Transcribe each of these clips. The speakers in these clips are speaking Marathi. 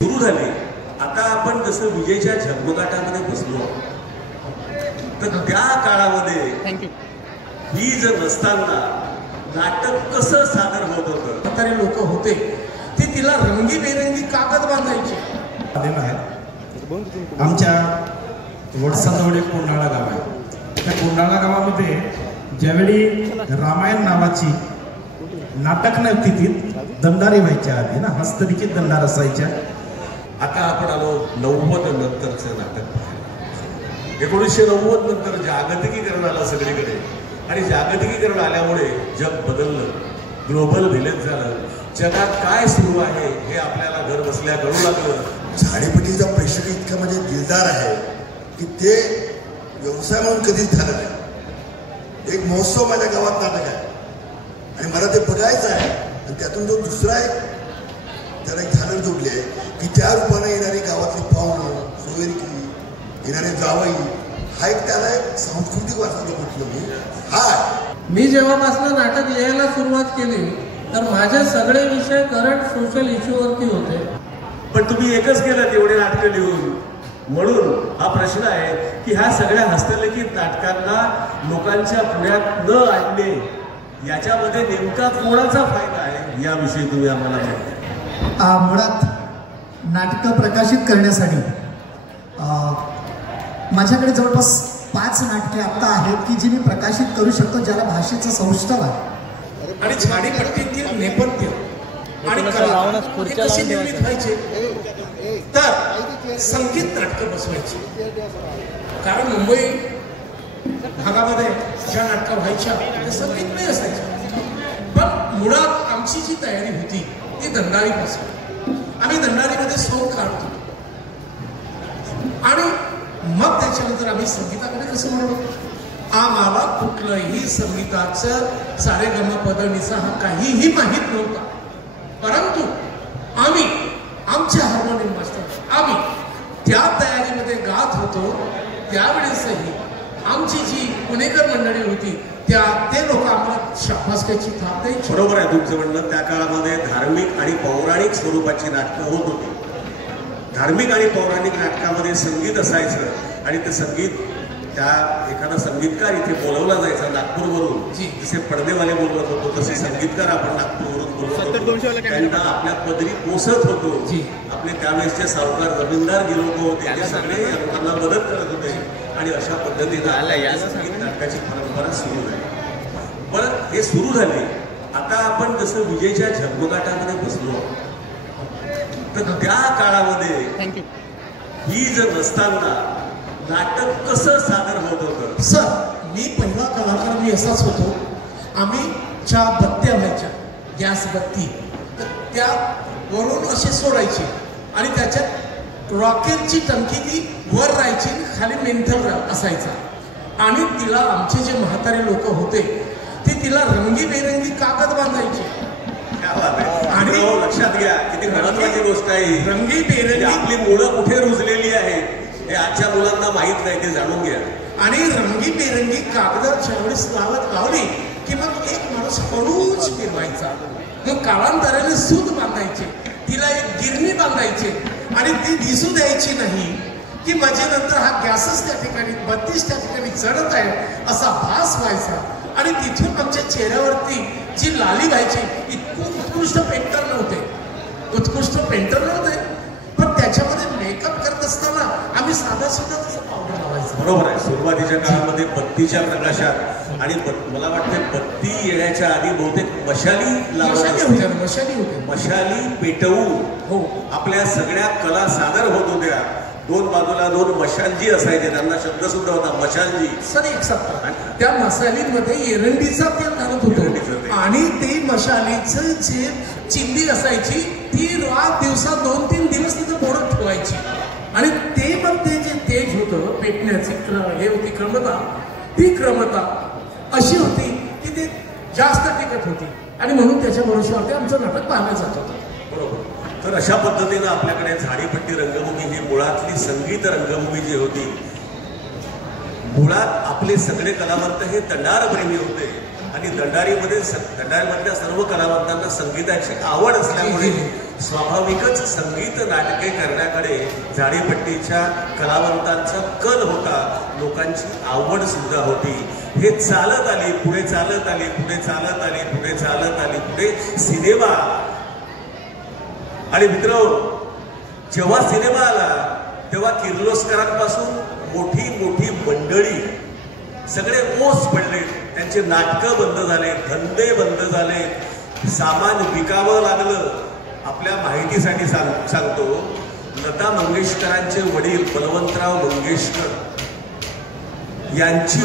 सुरू झाले। आता आपण जसं विजेच्या झगमगाटामध्ये बसलो तर त्या काळामध्ये वीज नसताना नाटक कसं सादर होत होतं। म्हातारे लोक होते ते तिला रंगीबेरंगी कागद बांधायचे। आमच्या वडसाजवळ एक कोंडाळा गाव आहे। त्या कोंडाळा गावामध्ये ज्यावेळी रामायण नावाची नाटक नव्हती ती दंडारी व्हायच्या आधी ना, हस्तलिखित दंडार असायच्या। आता आपण आलो 90 नंतरचं नाटक। 1990 नंतर जागतिकीकरण आलं सगळीकडे आणि जागतिकीकरण आल्यामुळे जग बदललं, ग्लोबल व्हिलेज झालं। जगात काय सुरू आहे हे आपल्याला घर बसल्या कळू लागलं। झाडीपट्टीचा प्रेक्षक इतका म्हणजे दिलदार आहे की ते व्यवसाय म्हणून कधीच झालं नाही। एक महोत्सव माझ्या गावात नाटक आहे आणि मला ते बघायचं आहे आणि त्यातून जो दुसरा एक त्याला एक झाडं जोडले आहे की त्या रूपाने येणारी गावातली पाहुणं सोयरिकी येणारे जावई हा एक त्याला एक सांस्कृतिक वारसा म्हटलं मी जेव्हापासून नाटक लिहायला सुरुवात केली तर माझे सगळे विषय करंट सोशल इश्यूवरती होते। पण तुम्ही एकच केलं एवढे नाटकं लिहून, म्हणून हा प्रश्न आहे की ह्या सगळ्या हस्तलिखित नाटकांना लोकांच्या पुढ्यात न आणणे याच्यामध्ये नेमका कोणाचा फायदा आहे याविषयी तुम्ही आम्हाला माहिती। मुळात नाटकं प्रकाशित करण्यासाठी माझ्याकडे जवळपास 5 नाटके आता आहेत की जी मी प्रकाशित करू शकतो, ज्याला भाषेचं सौष्ठव आहे। आणि झाडीपट्टीतील नेपथ्य आणि कला कशी निर्मित व्हायचे तर संगीत नाटकं बसवायची। कारण मुंबई भागामध्ये ज्या नाटकं व्हायच्या ते संगीतमय असायच्या। पण मुळात आमची जी तयारी होती ती दंडारीपासून। आम्ही दंडारीमध्ये सोंग काढतो आणि मग त्याच्यानंतर आम्ही संगीताकडे कसं म्हणतो। आम्हाला कुठलंही संगीताचं सारेगमपदनिसा हा काहीही माहीत नव्हता, परंतु आम्ही आमच्या हार्मोनियम मास्टर आम्ही त्या तयारीमध्ये गात होतो। त्यावेळेसही आमची जी पुणेकर मंडळी होती ते लोक आम्हाला शाबासकीची थाप द्यायची। बरोबर आहे तुमचं म्हणणं। त्या काळामध्ये धार्मिक आणि पौराणिक स्वरूपाची नाटकं होत होती। धार्मिक आणि पौराणिक नाटकामध्ये संगीत असायचं आणि ते संगीत त्या एखादा संगीतकार इथे बोलवला जायचा नागपूरवरून। जसे पडदेवाले बोलवत होतो तसे संगीतकार आपण नागपूरवरून बोलवत होतो, त्यांना आपल्या पदरी पोसत होतो। आपले त्यावेळेसचे सावकार जमीनदार जे लोक होते ते सगळे लोकांना मदत करत होते आणि अशा पद्धतीने संगीत नाटकाची परंपरा सुरू झाली। पण हे सुरू झाले। आता आपण जसं विजेच्या झगमगाटामध्ये बसलो तर त्या काळामध्ये वीज नसताना नाटक कसं सादर होत होतं। सर मी पहिला कलाकार मी असाच होतो। आम्ही च्या बत्त्या व्हायच्या, गॅस बत्ती, तर त्या वरून असे सोडायची आणि त्याच्यात रॉकेलची टंकी ती वर राहायची, खाली मेंथल असायचा आणि तिला आमचे जे म्हातारे लोक होते ते तिला रंगीबेरंगी कागद बांधायचे। आणि लक्षात घ्या किती महत्वाची गोष्ट आहे, रंगीबेरंगी आपली मुळं कुठे रुजलेली आहेत हे आजच्या मुलांना माहित नाही, ते जाणून घ्या। आणि रंगीबेरंगी कागद ज्यावेळेस लावली की मग एक माणूस हळूच फिरवायचा, मग कालांतराने सूत बांधायचे, तिला एक गिरणी बांधायचे आणि ती दिसू द्यायची नाही की माझ्यानंतर हा गॅसच त्या ठिकाणी 32 त्या ठिकाणी चढत आहे असा भास व्हायचा। आणि तिथून आमच्या चेहऱ्यावरती जी लाली व्हायची, उत्कृष्ट पेंटर नव्हते पण त्याच्यामध्ये मेकअप करत असताना आम्ही साधा सुद्धा तसं पावडर लावायचं। बरोबर आहे। सुरुवातीच्या काळामध्ये बत्तीच्या प्रकाशात आणि मला वाटते बत्ती येण्याच्या आधी बहुतेक मशाली पेटवून आपल्या सगळ्या कला सादर होत होत्या। 2 बाजूला 2 मशालजी असायचे, त्यांना शब्द सुद्धा होता मशालजी। सर एक सप्ताह त्या मशालीमध्ये एरंडीचा तेल घालत होतो आणि ते मशालीचं जे चिंदी असायची ती रात दिवसा 2-3 दिवस तिथं बोडत ठेवायची आणि ते मग ते जे तेज होतं पेटण्याची हे होती क्रमता, ती क्रमता अशी होती की ते जास्त टिकत होती आणि म्हणून त्याच्या भरोश्यावरती आमचं नाटक पाहिलं जात होतं। बरोबर। तर अशा पद्धतीनं आपल्याकडे झाडीपट्टी रंगभूमी ही मुळातली संगीत रंगभूमी जी होती, मुळात आपले सगळे कलावंत हे दंडारप्रेमी होते आणि दंडारीमधल्या सर्व कलावंतांना संगीताची आवड असल्यामुळे स्वाभाविकच संगीत नाटके करण्याकडे झाडीपट्टीच्या कलावंतांचा कल होता, लोकांची आवड सुद्धा होती. हे चालत आली, पुढे चालत आली, पुढे चालत आली, पुढे चालत आली, पुढे सिनेमा. आणि मित्र, जेव्हा सिनेमा आला तेव्हा किर्लोस्करांपासून मोठी मोठी मंडळी सगळे ओस पडले. त्यांचे नाटकं बंद झाले, धंदे बंद झाले, सामान विकावं लागलं. आपल्या माहितीसाठी सांगतो, लता मंगेशकरांचे वडील बलवंतराव मंगेशकर यांची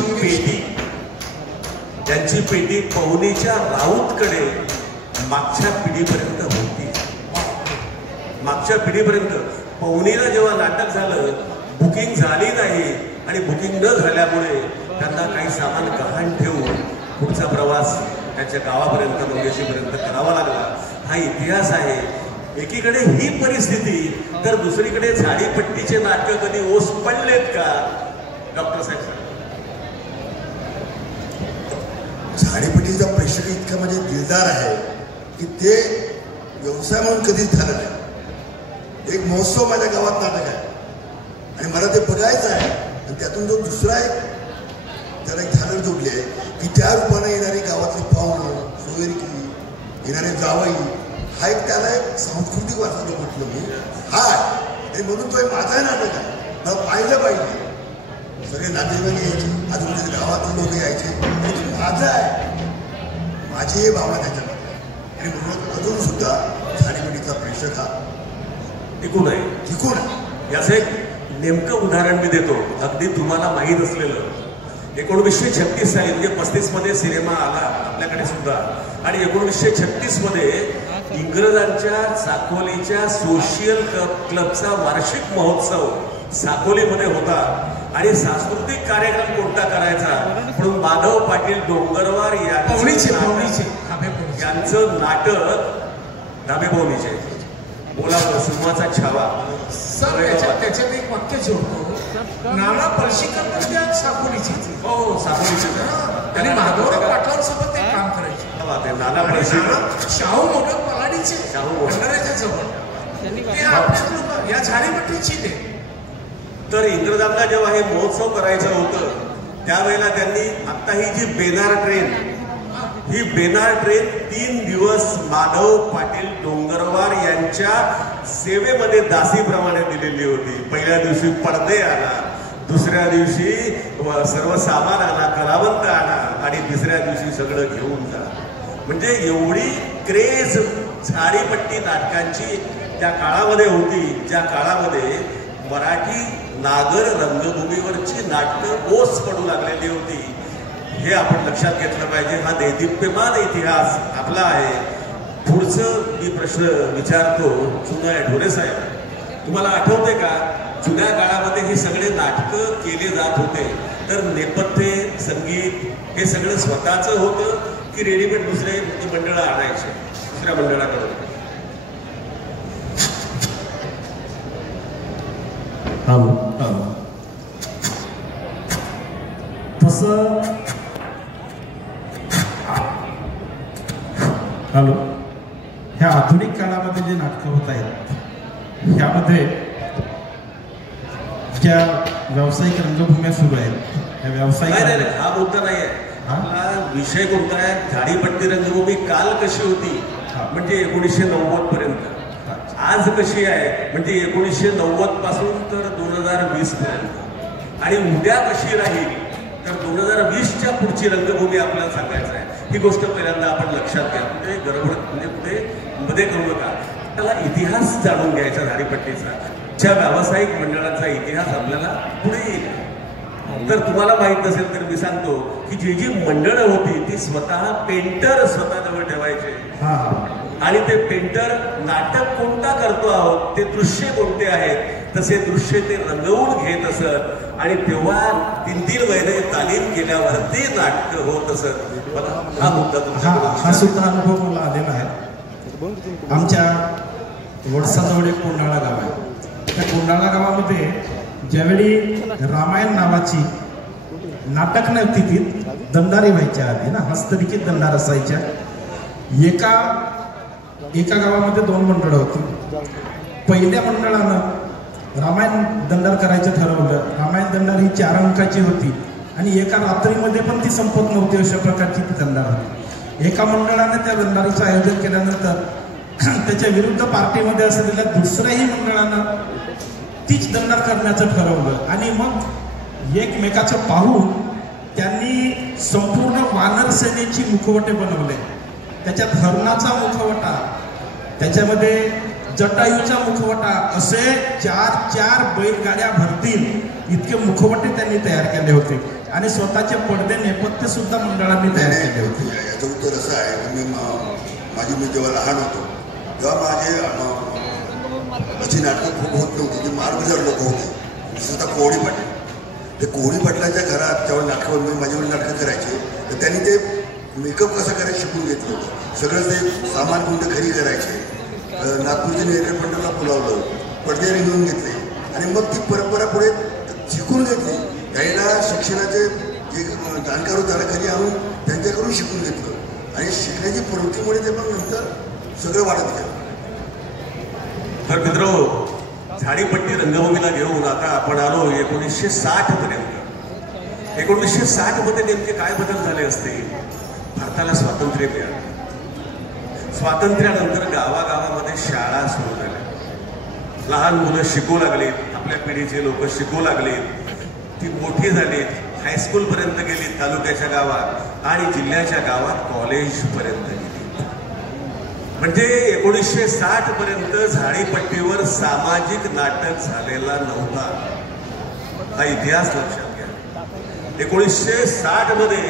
पेटी पवनीच्या राऊतकडे मागच्या पिढीपर्यंत होती. मागच्या पिढीपर्यंत पवनीला जेव्हा नाटक झालं, बुकिंग झाली नाही आणि बुकिंग न झाल्यामुळे त्यांना काही सामान गहाण ठेवून पुढचा प्रवास त्यांच्या गावापर्यंत मंगेशीपर्यंत करावा लागला. हा इतिहास आहे. एकीकडे ही परिस्थिती, तर दुसरीकडे झाडीपट्टीचे नाटक कधी ओस पडलेत का डॉक्टर साहेब? झाडीपट्टीचा प्रेक्षक इतका म्हणजे दिलदार आहे की ते व्यवसाय म्हणून कधीच झालं नाही. एक महोत्सव माझ्या गावात नाटक आहे आणि मला ते बघायचं आहे. आणि त्यातून जो दुसरा त्याला एक झालर जोडली आहे की त्या रूपाने येणारी गावातली पाहुणं, सोयरकी, येणारे जावई, हा एक त्याला एक सांस्कृतिक वारसा जो म्हटलं मी हा आणि म्हणून तो एक माझा नाटक आहे. मला पाहिलं पाहिजे. सगळे नातेवाईक यायचे, आजूबाजूच्या गावातले लोक यायचे, माझं आहे, माझी हे भावना त्याच्यामध्ये. आणि म्हणून अजून सुद्धा झाडीपट्टीचा प्रेक्षक हा टिकून आहे. याचं एक नेमकं उदाहरण मी देतो, अगदी तुम्हाला माहीत असलेलं. 1936 साली म्हणजे 35 मध्ये सिनेमा आला आपल्याकडे सुद्धा. आणि 1936 मध्ये इंग्रजांच्या साकोलीच्या सोशियल क्लबचा वार्षिक महोत्सव साकोलीमध्ये होता. आणि सांस्कृतिक कार्यक्रम कोणता करायचा म्हणून माधव पाटील डोंगरवार यांचं नाटक धाबे पवनीचे बोलावं, सिंहाचा छावा. त्याच्यात एक वाक्य जोडतो, नाना पर्शिकर त्या साकोलीची. हो, साकोलीचे. आणि माधवराव पाटलांसोबत ते काम करायचे. नाना पर्शिकर, शाहू मोठं पलाडीचे, भंडाऱ्याच्या जवळ. ते आपल्याच लोक या झाडीपट्टीची ते. तर इंग्रजांना जेव्हा हे महोत्सव करायचं होतं त्यावेळेला त्यांनी आता ही जी बेनार ट्रेन, ही बेनार ट्रेन 3 दिवस माधव पाटील डोंगरवार यांच्या सेवेमध्ये दासीप्रमाणे दिलेली होती. पहिल्या दिवशी पडदे आणा, दुसऱ्या दिवशी सर्व सामान आणा, कलावंत आणा आणि तिसऱ्या दिवशी सगळं घेऊन जा. म्हणजे एवढी क्रेज झाडीपट्टी नाटकांची त्या काळामध्ये होती, ज्या काळामध्ये मराठी नागर रंगभूमीवरची नाटकं ओस पडू लागलेली होती. हे आपण लक्षात घेतलं पाहिजे. हा दैदिप्यमान इतिहास आपला आहे. पुढचं मी प्रश्न विचारतो जुना ढोरे साहेब, तुम्हाला आठवते का जुन्या काळामध्ये हे सगळे नाटकं केले जात होते तर नेपथ्य संगीत हे सगळं स्वतःचं होतं की रेडीमेड दुसरे मंडळं आणायचे दुसऱ्या मंडळाकडून? तसं हॅलो, ह्या आधुनिक काळामध्ये जे नाटकं होत आहेत ह्यामध्ये ज्या व्यावसायिक रंगभूम्या सुरू आहेत त्या व्यावसायिक हा मुद्दा नाही आहे. आपला विषय कोणता आहे? झाडीपट्टी रंगभूमी काल कशी होती म्हणजे 1990 पर्यंत, आज कशी आहे म्हणजे 1990 पासून तर 2020 पर्यंत, आणि उद्या कशी राहील तर 2020च्या पुढची रंगभूमी आपल्याला सांगायचं आहे. ही गोष्ट पहिल्यांदा आपण लक्षात घ्या. म्हणजे गडबड म्हणजे कुठे मध्ये करू नका. त्याला इतिहास जाणून घ्यायचा झाडीपट्टीचा, ज्या व्यावसायिक मंडळांचा इतिहास आपल्याला पुढे येईल. तर तुम्हाला माहित नसेल तर मी सांगतो की जी जी मंडळं होती ती स्वतः पेंटर स्वतःजवळ ठेवायचे. आणि ते पेंटर नाटक कोणता करतो आहोत, ते दृश्य कोणते आहेत तसे दृश्य ते रंगवून घेत असत. आणि तेव्हा 3-3 महिने तालीम केल्यावर ते नाटक होत असत. हा मुद्दा हा सुद्धा अनुभव मला आलेला आहे. आमच्या वडसाजवळ एक कोंडाळा गाव आहे. त्या कोंडाळा गावामध्ये ज्यावेळी रामायण नावाची नाटक नव्हती ती दंडारी व्हायच्या आधी ना, हस्तलिखित दंडार असायच्या. एका एका गावामध्ये 2 मंडळं होती. पहिल्या मंडळानं रामायण दंडार करायचं ठरवलं. रामायण दंडार ही 4 अंकाची होती आणि एका रात्रीमध्ये पण ती संपत नव्हती, अशा प्रकारची ती दंडार होती. एका मंडळाने त्या दंडारीचं आयोजन केल्यानंतर त्याच्या विरुद्ध पार्टीमध्ये असलेल्या दुसऱ्याही मंडळानं तीच दंडार करण्याचं ठरवलं आणि मग एकमेकाचं पाहून त्यांनी संपूर्ण वानर सेनेची मुखवटे बनवले. त्याच्यात हरणाचा मुखवटा, त्याच्यामध्ये जटायूचा मुखवटा, असे 4 बैलगाड्या भरतील इतके मुखवटे त्यांनी तयार केले होते आणि स्वतःचे पडदे नेपथ्य सुद्धा मंडळांनी तयार केले होते. याचं उत्तर असं आहे, मी जेव्हा लहान होतो तेव्हा माझे अशी नाटकं खूप होत नव्हती. जे मार्गजार लोक होते, विशेषतः कोहडी पाटील. ते कोहडी पाटलाच्या घरात जेव्हा नाटकावर माझ्यावर नाटकं करायचे तर त्यांनी ते मेकअप कसं करायचं शिकून घेतलं होतं. सगळं ते सामान कोणतं घरी करायचे. नागपूरच्या नेरकर मंडळाला बोलावलं, पडदे घेऊन घेतले आणि मग ती परंपरा पुढे शिकून घेतली. त्याला शिक्षणाचे जे जाणकार होते त्याला घरी आणून त्यांच्याकडून शिकून घेतलं आणि शिकण्याची प्रवृत्तीमुळे ते मग नंतर सगळं वाढत गेलं. तर मित्र, झाडीपट्टी रंगभूमीला घेऊन आता आपण आलो 1960 पर्यंत. 1960 मध्ये नेमके काय बदल झाले असते? भारताला स्वातंत्र्य मिळालं. स्वातंत्र्यानंतर गावागावामध्ये शाळा सुरू झाल्या. लहान मुलं शिकू लागलीत, आपल्या पिढीचे लोक शिकू लागलीत, ती मोठी झालीत, हायस्कूल पर्यंत गेलीत तालुक्याच्या गावात आणि जिल्ह्याच्या गावात कॉलेज पर्यंत गेली. म्हणजे 1960 पर्यंत झाडीपट्टीवर सामाजिक नाटक झालेला नव्हता, हा इतिहास लक्षात घ्या. 1960 मध्ये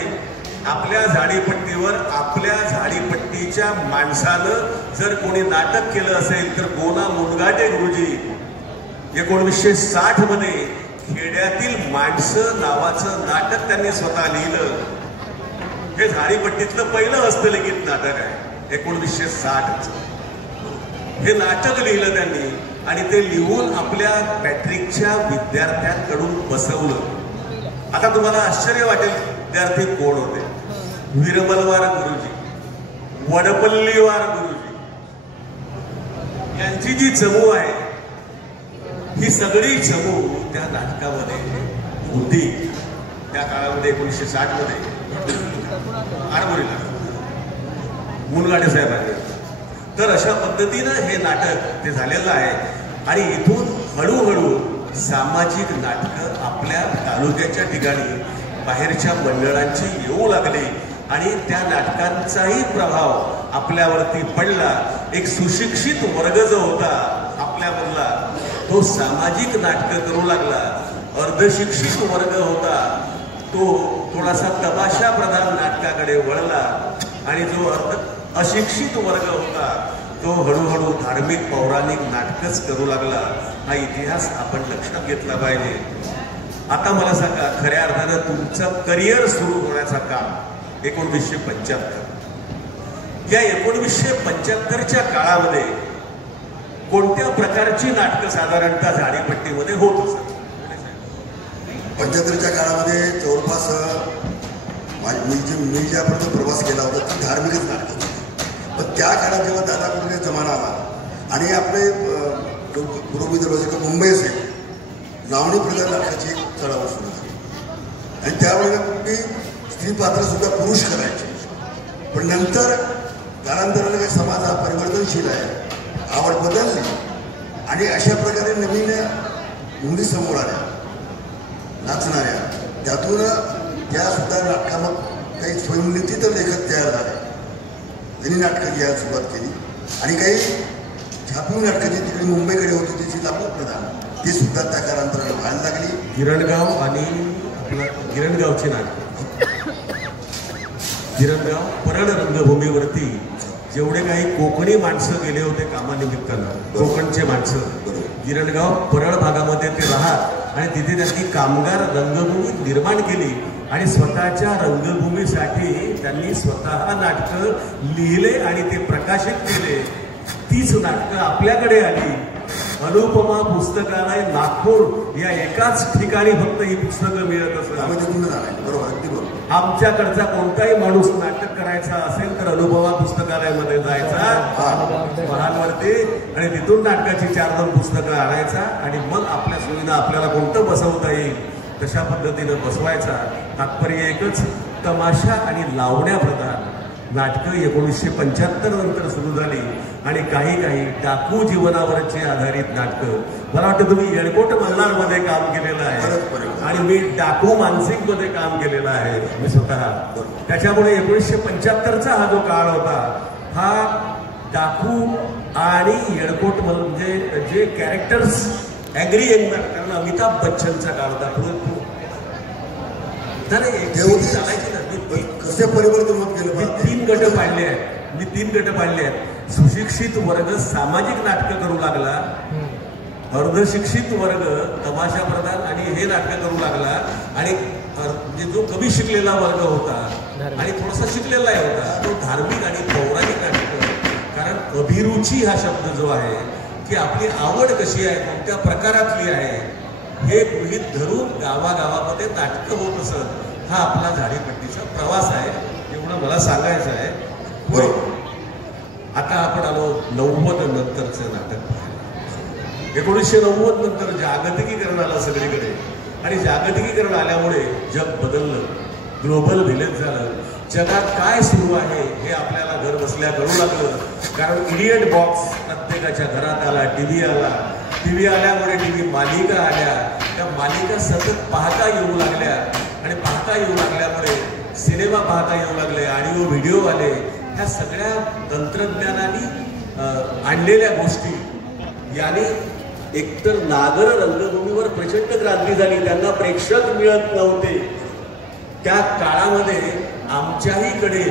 आपल्या झाडीपट्टीवर आपल्या झाडीपट्टीच्या माणसानं जर कोणी नाटक केलं असेल तर गोना मुनघाटे गुरुजी 1960 मध्ये खेड्यातील माणसं नावाचं नाटक त्यांनी स्वतः लिहिलं. हे झाडीपट्टीतलं पहिलं हस्तलिखित नाटक आहे. 1960 हे नाटक लिहिलं त्यांनी आणि ते लिहून आपल्या मॅट्रिकच्या विद्यार्थ्यांकडून बसवलं. आता तुम्हाला आश्चर्य वाटेल, विद्यार्थी कोण होते? विरमलवार गुरुजी, वडपल्लीवार गुरुजी यांची जी चमू आहे, ही सगळी चमू त्या नाटकामध्ये होती. त्या काळामध्ये 1960 मध्ये आरमोरीला मुनघाटे साहेब आले. तर अशा पद्धतीनं हे नाटक ते झालेलं आहे आणि इथून हळूहळू सामाजिक नाटकं आपल्या तालुक्याच्या ठिकाणी बाहेरच्या मंडळांची येऊ लागली आणि त्या नाटकांचाही प्रभाव आपल्यावरती पडला. एक सुशिक्षित वर्ग जो होता आपल्यामधला, तो सामाजिक नाटकं करू लागला. अर्धशिक्षित वर्ग होता, तो थोडासा तमाशा प्रधान नाटकाकडे वळला आणि जो अशिक्षित वर्ग होता तो हळूहळू धार्मिक पौराणिक नाटकच करू लागला. हा इतिहास आपण लक्षात घेतला पाहिजे. आता मला सांगा, खऱ्या अर्थानं तुमचं करिअर सुरू होण्याचा काळ 1975. या 1975च्या काळामध्ये कोणत्या प्रकारची नाटकं साधारणतः झाडीपट्टीमध्ये होत असत? 75च्या काळामध्ये जवळपास मी ज्यापर्यंत प्रवास केला होता ती धार्मिकच नाटकं होती. पण त्या काळात जेव्हा दादा कुठे जमाना आला आणि आपले पूर्वी दरवाजे मुंबई असेल लावणी प्रधान नाटकाची चढाव सुरू झाली आणि त्यावेळेला कुठली स्त्री पात्र सुद्धा पुरुष करायचे. पण नंतर कालांतराने काही समाज हा परिवर्तनशील आहे, आवड बदलली आणि अशा प्रकारे नवीन मुली समोर आल्या नाचणाऱ्या. त्यातून त्या सुद्धा नाटकामग काही स्वयंलिखित लेखक तयार झाले. त्यांनी नाटकं घ्यायला सुरुवात केली आणि काही छापीव नाटकं जी तिकडे मुंबईकडे होती त्याची लाभू प्रधान ती सुद्धा त्या कालांतराने व्हायला लागली. गिरणगाव आणि आपलं गिरणगावची नाटकं, गिरणगाव परळ रंगभूमीवरती जेवढे काही कोकणी माणसं गेले होते कामानिमित्तानं, कोकणचे माणसं गिरणगाव परळ भागामध्ये ते राहत आणि तिथे त्यांनी कामगार रंगभूमी निर्माण केली आणि स्वतःच्या रंगभूमीसाठी त्यांनी स्वतः नाटकं लिहिले आणि ते प्रकाशित केले. तीच नाटकं आपल्याकडे आली अनुपमा पुस्तकालय नागपूर या एकाच ठिकाणी फक्त ही पुस्तकं मिळत असतात. बरोबर, अगदी बरोबर. आमच्याकडचा कोणताही माणूस नाटक करायचा असेल तर अनुपमा पुस्तकालयामध्ये जायचा महालवरती आणि तिथून नाटकाची 4-2 पुस्तकं आणायचा आणि मग आपल्या सोयीनं आपल्याला कोणतं बसवता येईल तशा पद्धतीनं बसवायचा. तात्पर्य एकच, तमाशा आणि लावण्या प्रधान नाटकं 1975 नंतर सुरू झाली आणि काही डाकू जीवनावरची आधारित नाटकं. मला वाटतं तुम्ही येळकोट मल्हारमध्ये काम केलेलं आहे आणि मी डाकू मानसिकमध्ये काम केलेलं आहे मी स्वतः. त्याच्यामुळे 1975चा हा जो काळ होता हा डाकू आणि येळकोट म्हणजे जे कॅरेक्टर्स ॲग्री यंगमॅन, कारण अमिताभ बच्चनचा काळ होता. चालायची ना. कसे परिवर्तन होत गेले. मी 3 गट पाडले आहेत. सुशिक्षित वर्ग सामाजिक नाटकं करू लागला, अर्धशिक्षित वर्ग तमाशा प्रधान आणि हे नाटकं करू लागला आणि म्हणजे जो कमी शिकलेला वर्ग होता आणि थोडासा शिकलेलाही होता तो धार्मिक आणि पौराणिक नाटकं. कारण अभिरुची हा शब्द जो आहे की आपली आवड कशी आहे, कोणत्या प्रकारातली आहे हे गृहीत धरून गावागावामध्ये नाटकं होत असत. हा आपला झाडीपट्टीचा प्रवास आहे, एवढं मला सांगायचं आहे. बरोबर. आता आपण आलो 90 नंतरचं नाटक पाहायला. 1990 नंतर जागतिकीकरण आलं सगळीकडे आणि जागतिकीकरण आल्यामुळे जग बदललं, ग्लोबल व्हिलेज झालं. जगात काय सुरू आहे हे आपल्याला घर बसल्या कळू लागलं. कारण इडियट बॉक्स प्रत्येकाच्या घरात आला, टीव्ही आल्यामुळे टीव्ही मालिका आल्या, त्या मालिका सतत पाहता येऊ लागल्या आणि पाहता येऊ लागल्यामुळे सिनेमा पाहता येऊ लागले, ऑडिओ व्हिडिओ आले. ह्या सगळ्या तंत्रज्ञानाने आणलेल्या गोष्टी याने एकतर नागर रंगभूमीवर प्रचंड क्रांती झाली. त्यांना प्रेक्षक मिळत नव्हते. त्या काळामध्ये आमच्याहीकडे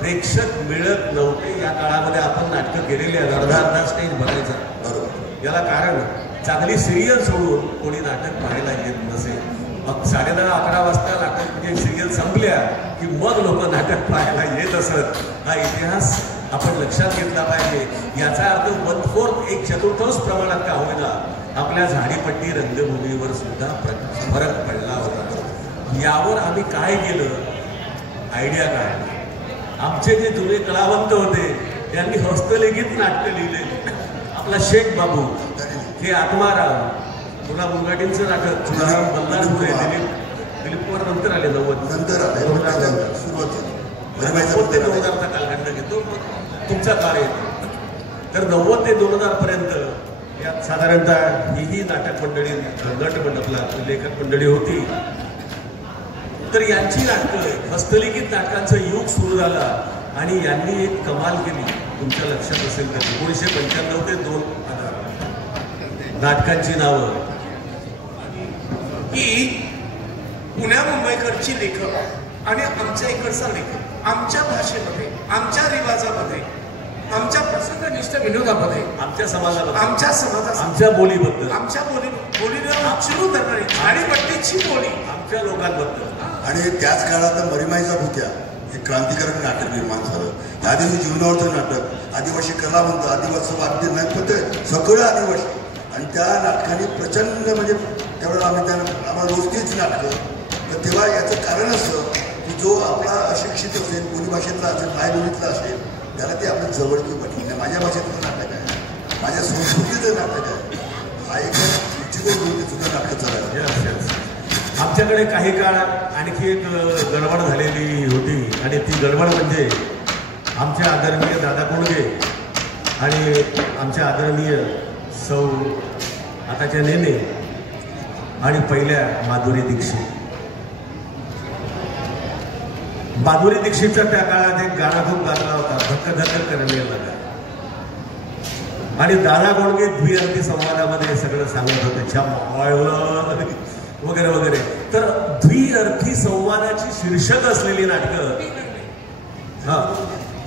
प्रेक्षक मिळत नव्हते. या काळामध्ये आपण नाटकं केलेली आहेत, अर्धा स्टेज भरायचा. बरोबर. याला कारण चांगली सिरियल सोडून कोणी नाटक पाहायला येत नसे. 10:30-11 वाजता नाटक म्हणजे सिरियल संपल्या की मग लोक नाटक पाहायला येत असत. हा इतिहास आपण लक्षात घेतला पाहिजे. याचा अर्थ 1/4 1/4 प्रमाणात का होईना आपल्या झाडीपट्टी रंगभूमीवर सुद्धा फरक पडला होता. यावर आम्ही काय केलं, आयडिया काय, आमचे जे जुने कलावंत होते त्यांनी हस्तलिखित नाटकं लिहिले. आपला शेख बाबू, हे आत्माराम, पुन्हा मुंगाटींचं नाटक बल्लारपुरे, दिलीप पवार नंतर आले. 90 ते 2000चा कालखंड घेतो, तुमचा काळ येतो. तर 90 ते 2000 पर्यंत यात साधारणतः ही नाटक मंडळी, नटमंडपला लेखक मंडळी होती. तर यांची नाटकं, हस्तलिखित नाटकांचं युग सुरू झालं आणि यांनी एक कमाल केली. तुमच्या लक्षात असेल तर 1995 ते 2000 नाटकांची नावं की पुण्या मुंबईकडची लेखक आणि आमच्या इकडचा लेखक आमच्या भाषेमध्ये, आमच्या रिवाजामध्ये, आमच्या प्रसंगनिष्ठ विनोदामध्ये, आमच्या समाजामध्ये, आमच्या बोलीबद्दल, आमच्या बोलीनं उच्चारू करणारी झाडीपट्टीची बोली आमच्या लोकांबद्दल. आणि त्याच काळात मरिमाईचा भूत्या हे क्रांतिकारक नाटक निर्माण झालं. आदिवासी जीवनावरचं नाटक, आदिवासी कलावंत, आदिवासी वाद्य नाही सगळं आदिवासी. आणि त्या नाटकाने प्रचंड म्हणजे त्यावेळेला आम्हाला रोज तीच नाटकं. तर तेव्हा याचं कारण असं की जो आपला अशिक्षित असेल, बोली भाषेतला असेल, मायबोलीतला असेल, त्याला ते आपलं जवळकी वाटली नाही. माझ्या भाषेतलं नाटक आहे, माझ्या संस्कृतीचं नाटक आहे. हा एक सुद्धा नाटक चाललं. आमच्याकडे काही काळ आणखी एक गडबड झालेली होती आणि ती गडबड म्हणजे आमच्या आदरणीय दादा कोंडगे आणि आमच्या आदरणीय सौ आताच्या नेने आणि पहिल्या माधुरी दीक्षित. माधुरी दीक्षितचा त्या काळात एक गाणं खूप गाजला होता, धक्क धक्क करणे लगा. आणि दादा कोंडगे द्विअर्थी संवादामध्ये हे सगळं सांगत होते, वगैरे वगैरे. तर द्विअर्थी संवादाची शीर्षक असलेली नाटकं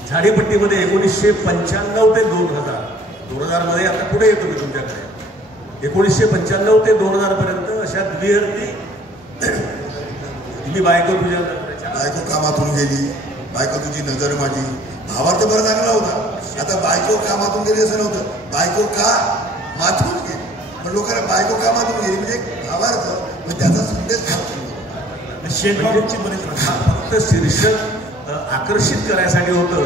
झाडीपट्टीमध्ये 1995 ते 2000 मध्ये, आता पुढे येतो मी तुमच्याकडे, 1995 ते 2000 पर्यंत अशा द्विअर्थी. तुम्ही बायको कामातून गेली, बायको तुझी नजर माझी, भावार्थ बरं चांगला होता. आता बायको कामातून गेली असं नव्हतं, बायको का माथून गेली. पण लोकांना बायको कामातून गेली म्हणजे भावार्थ म्हणजे त्याचा संदेश शेतबाबूची बरेच फक्त शीर्षक आकर्षित करायसाठी होतं.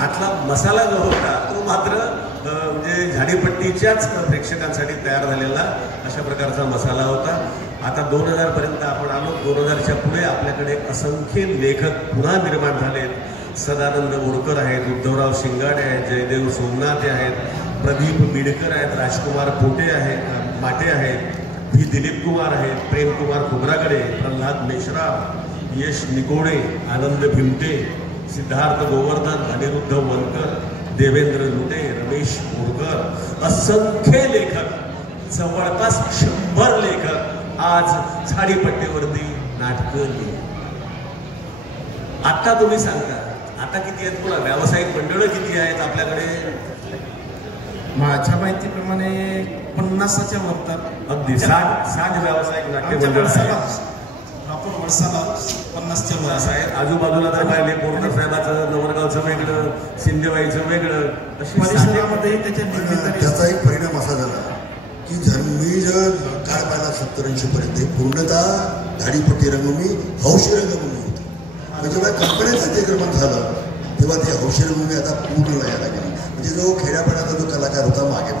आतला मसाला जो होता तो मात्र म्हणजे झाडीपट्टीच्याच प्रेक्षकांसाठी तयार झालेला अशा प्रकारचा मसाला होता. आता 2000 पर्यंत आपण आलो. 2000च्या पुढे आपल्याकडे असंख्य लेखक पुन्हा निर्माण झालेत. सदानंद बोरकर आहेत, उद्धवराव शिंगाडे आहेत, जयदेव सोमनाथ आहेत, प्रदीप बिडकर आहेत, राजकुमार पोटे आहेत, माटे आहेत, व्ही दिलीप कुमार आहेत, प्रेमकुमार खोब्रागडे, प्रल्हाद मेश्राम, यश निकोडे, आनंद भिमटे, सिद्धार्थ गोवर्धन, अनिरुद्ध वनकर, देवेंद्र लुटे, रमेश बोरकर, असंख्य लेखक, जवळपास 100 लेखक आज झाडीपट्टीवरती नाटकं लिहिली. आता तुम्ही सांगता आता किती आहेत? पुन्हा व्यावसायिक मंडळं किती आहेत आपल्याकडे? माझ्या माहितीप्रमाणे 50च्या वरतात. अगदी 60 व्यावसायिक नाट्य मंडळ आपण वर्षाला 50च्या वर असं आहे. आजूबाजूला तर पाहिले बोरकर साहेबाचं, नवरगावचं वेगळं, शिंदेबाईचं वेगळं, परिसरामध्ये त्याचा एक परिणाम असा झाला की मी जर काळ पाहिला 70-80 पर्यंत पूर्णतः झाडीपट्टी रंगभूमी हौशी रंगभूमी होती. जेव्हा कंपन्यांचं अतिक्रमण झालं तेव्हा ती हौशी रंगभूमी आता पूर्ण यायला गेली. म्हणजे जो खेड्यापाड्याचा जो कलाकार होता मागे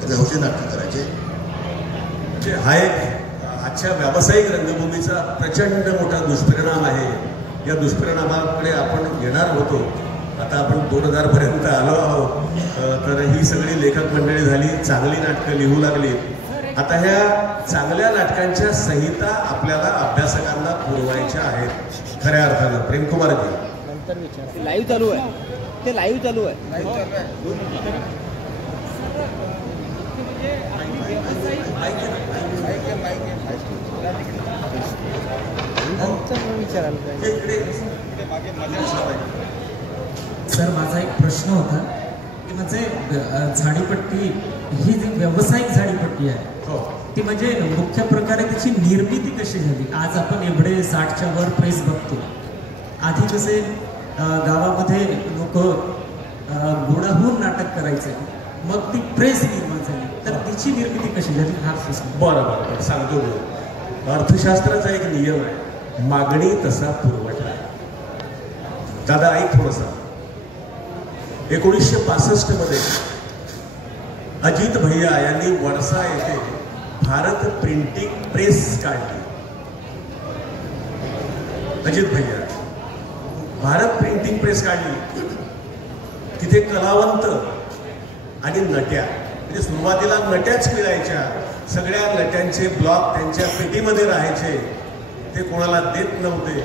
त्याचे हौशी नाटक करायचे. म्हणजे हा एक आजच्या व्यावसायिक रंगभूमीचा प्रचंड मोठा दुष्परिणाम आहे. या दुष्परिणामाकडे आपण येणार होतो. आता आपण 2000 पर्यंत आलो आहोत. तर ही सगळी लेखक मंडळी झाली, चांगली नाटकं लिहू लागली. आता ह्या चांगल्या नाटकांच्या संहिता आपल्याला अभ्यासकांना पुरवायच्या आहेत खऱ्या अर्थानं. प्रेमकुमारजी लाईव्ह चालू आहे, ते लाईव्ह चालू आहे. सर, माझा एक प्रश्न होता की म्हणजे झाडीपट्टी ही जी व्यावसायिक झाडीपट्टी आहे ती म्हणजे मुख्य प्रकारे त्याची निर्मिती कशी झाली? आज आपण एवढे 60च्या वर प्रेस बघतो. आधी कसे गावामध्ये लोक गोळा होऊन नाटक करायचे, मग ती प्रेस निर्माण झाली, तर तिची निर्मिती कशी झाली हा प्रश्न. बरोबर सांगतो मी. अर्थशास्त्राचा एक नियम आहे, मागणी तसा पुरवठा. दादा ऐक थोडंसं. 1965 मध्ये अजित भैया यांनी वडसा येथे भारत प्रिंटिंग प्रेस काढली. अजित भैया भारत प्रिंटिंग प्रेस काढली. तिथे कलावंत आणि नट्या, म्हणजे सुरुवातीला नट्याच मिळायच्या. सगळ्या नट्यांचे ब्लॉक त्यांच्या पेटीमध्ये राहायचे. ते कोणाला देत नव्हते.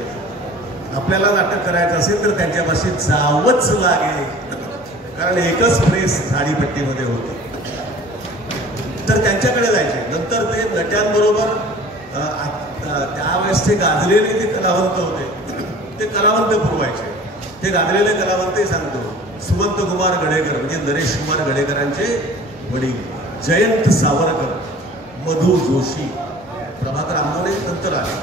आपल्याला नाटक करायचं असेल तर त्यांच्यापाशी जावंच लागेल, कारण एकच प्रेस झाडीपट्टीमध्ये होती. तर त्यांच्याकडे जायचे. नंतर ते नट्यांबरोबर त्यावेळेस ते गाजलेले जे कलावंत होते ते कलावंत पुरवायचे. ते गाजलेले कलावंतही सांगतो. सुमंत कुमार गडेकर म्हणजे नरेश कुमार गडेकरांचे वडील, जयंत सावरकर, मधु जोशी, प्रभाकर आंबोले नंतर आले.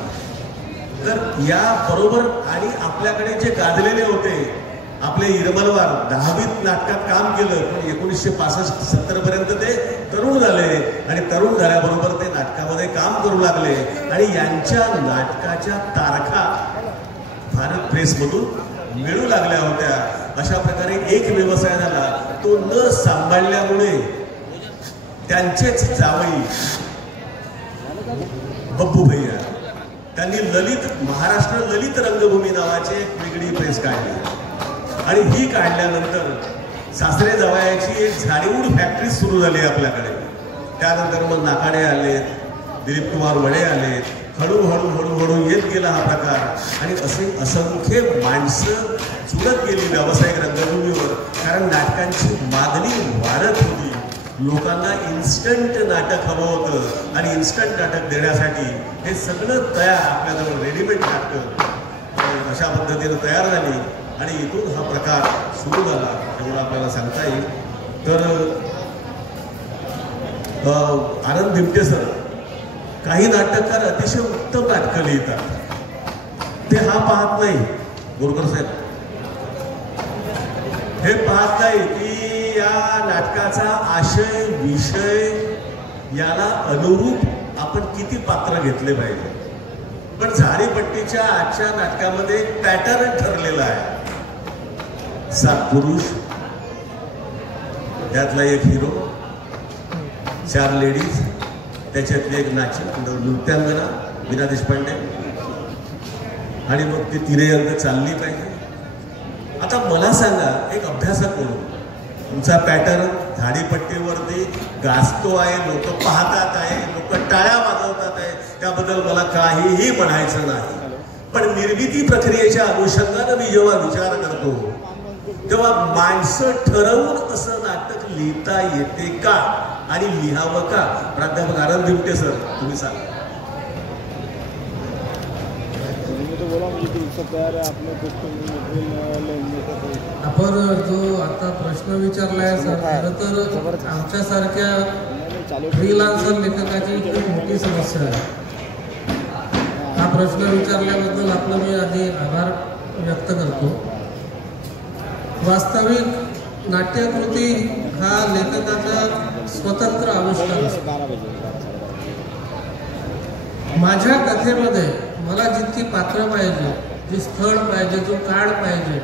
तर या बरोबर आणि आपल्याकडे जे गाजलेले होते आपले इरमलवार 10वीत नाटकात काम केलं, पण 1965-70 पर्यंत ते तरुण झाले आणि तरुण झाल्याबरोबर ते नाटकामध्ये काम करू लागले आणि यांच्या नाटकाच्या तारखा भारत प्रेसमधून मिळू लागल्या होत्या. अशा प्रकारे एक व्यवसाय झाला. तो न सांभाळल्यामुळे त्यांचेच जावई बब्बू भैया त्यांनी महाराष्ट्र ललित रंगभूमी नावाची एक वेगळी प्रेस काढली. आणि ही काढल्यानंतर सासरे जावयाची एक झाडीवूड फॅक्टरी सुरू झाली आपल्याकडे. त्यानंतर मग नाकाडे आलेत, दिलीप कुमार वडे आलेत. हळूहळू येत गेला हा प्रकार आणि असे असंख्य माणसं जुळत गेली व्यावसायिक रंगभूमीवर. कारण नाटकांची मागणी वाढत होती. लोकांना इन्स्टंट नाटक हवं होतं आणि इन्स्टंट नाटक देण्यासाठी हे सगळं तयार आपल्याजवळ रेडीमेड नाटकं अशा पद्धतीनं तयार झाली आणि इथून हा प्रकार सुरू झाला एवढं आपल्याला सांगता येईल. तर आनंद भिमटे सर, काही नाटककार अतिशय उत्तम नाटकं लिहितात. ते हा पाहत नाही, बोरकर साहेब हे पाहत नाही की या नाटकाचा आशय विषय याला अनुरूप आपण किती पात्र घेतले पाहिजे. पण झाडीपट्टीच्या आजच्या नाटकामध्ये एक पॅटर्न ठरलेला आहे. 7 पुरुष, त्यातला एक हिरो, 4 लेडीज, त्याच्यातली एक नृत्यांगना मीना देशपांडे, आणि मग ती 3 अंक चालली पाहिजे. आता मला सांगा, एक अभ्यासक म्हणून तुमचा पॅटर्न झाडीपट्टीवरती गाजतो आहे, लोक पाहतात आहे, लोक टाळ्या वाजवतात आहे, त्याबद्दल मला काहीही म्हणायचं नाही. पण निर्मिती प्रक्रियेच्या अनुषंगानं मी जेव्हा विचार करतो तेव्हा माणसं ठरवून असं नाटक लिहिता येते का आणि लिहावं का? प्राध्यापक आनंद दिमटे सर, तुम्ही सांगा. आपण जो आता प्रश्न विचारलाय सर, खरं तर आमच्यासारख्या फ्रीलान्सर लेखकाची खूप मोठी समस्या आहे. हा प्रश्न विचारल्याबद्दल आपलं मी आधी आभार व्यक्त करतो. वास्तविक नाट्यकृती हा लेखकाचा स्वतंत्र आविष्कार असतो. माझ्या कथेमध्ये मला जितकी पात्र पाहिजे, जे स्थळ पाहिजे, जो काळ पाहिजे,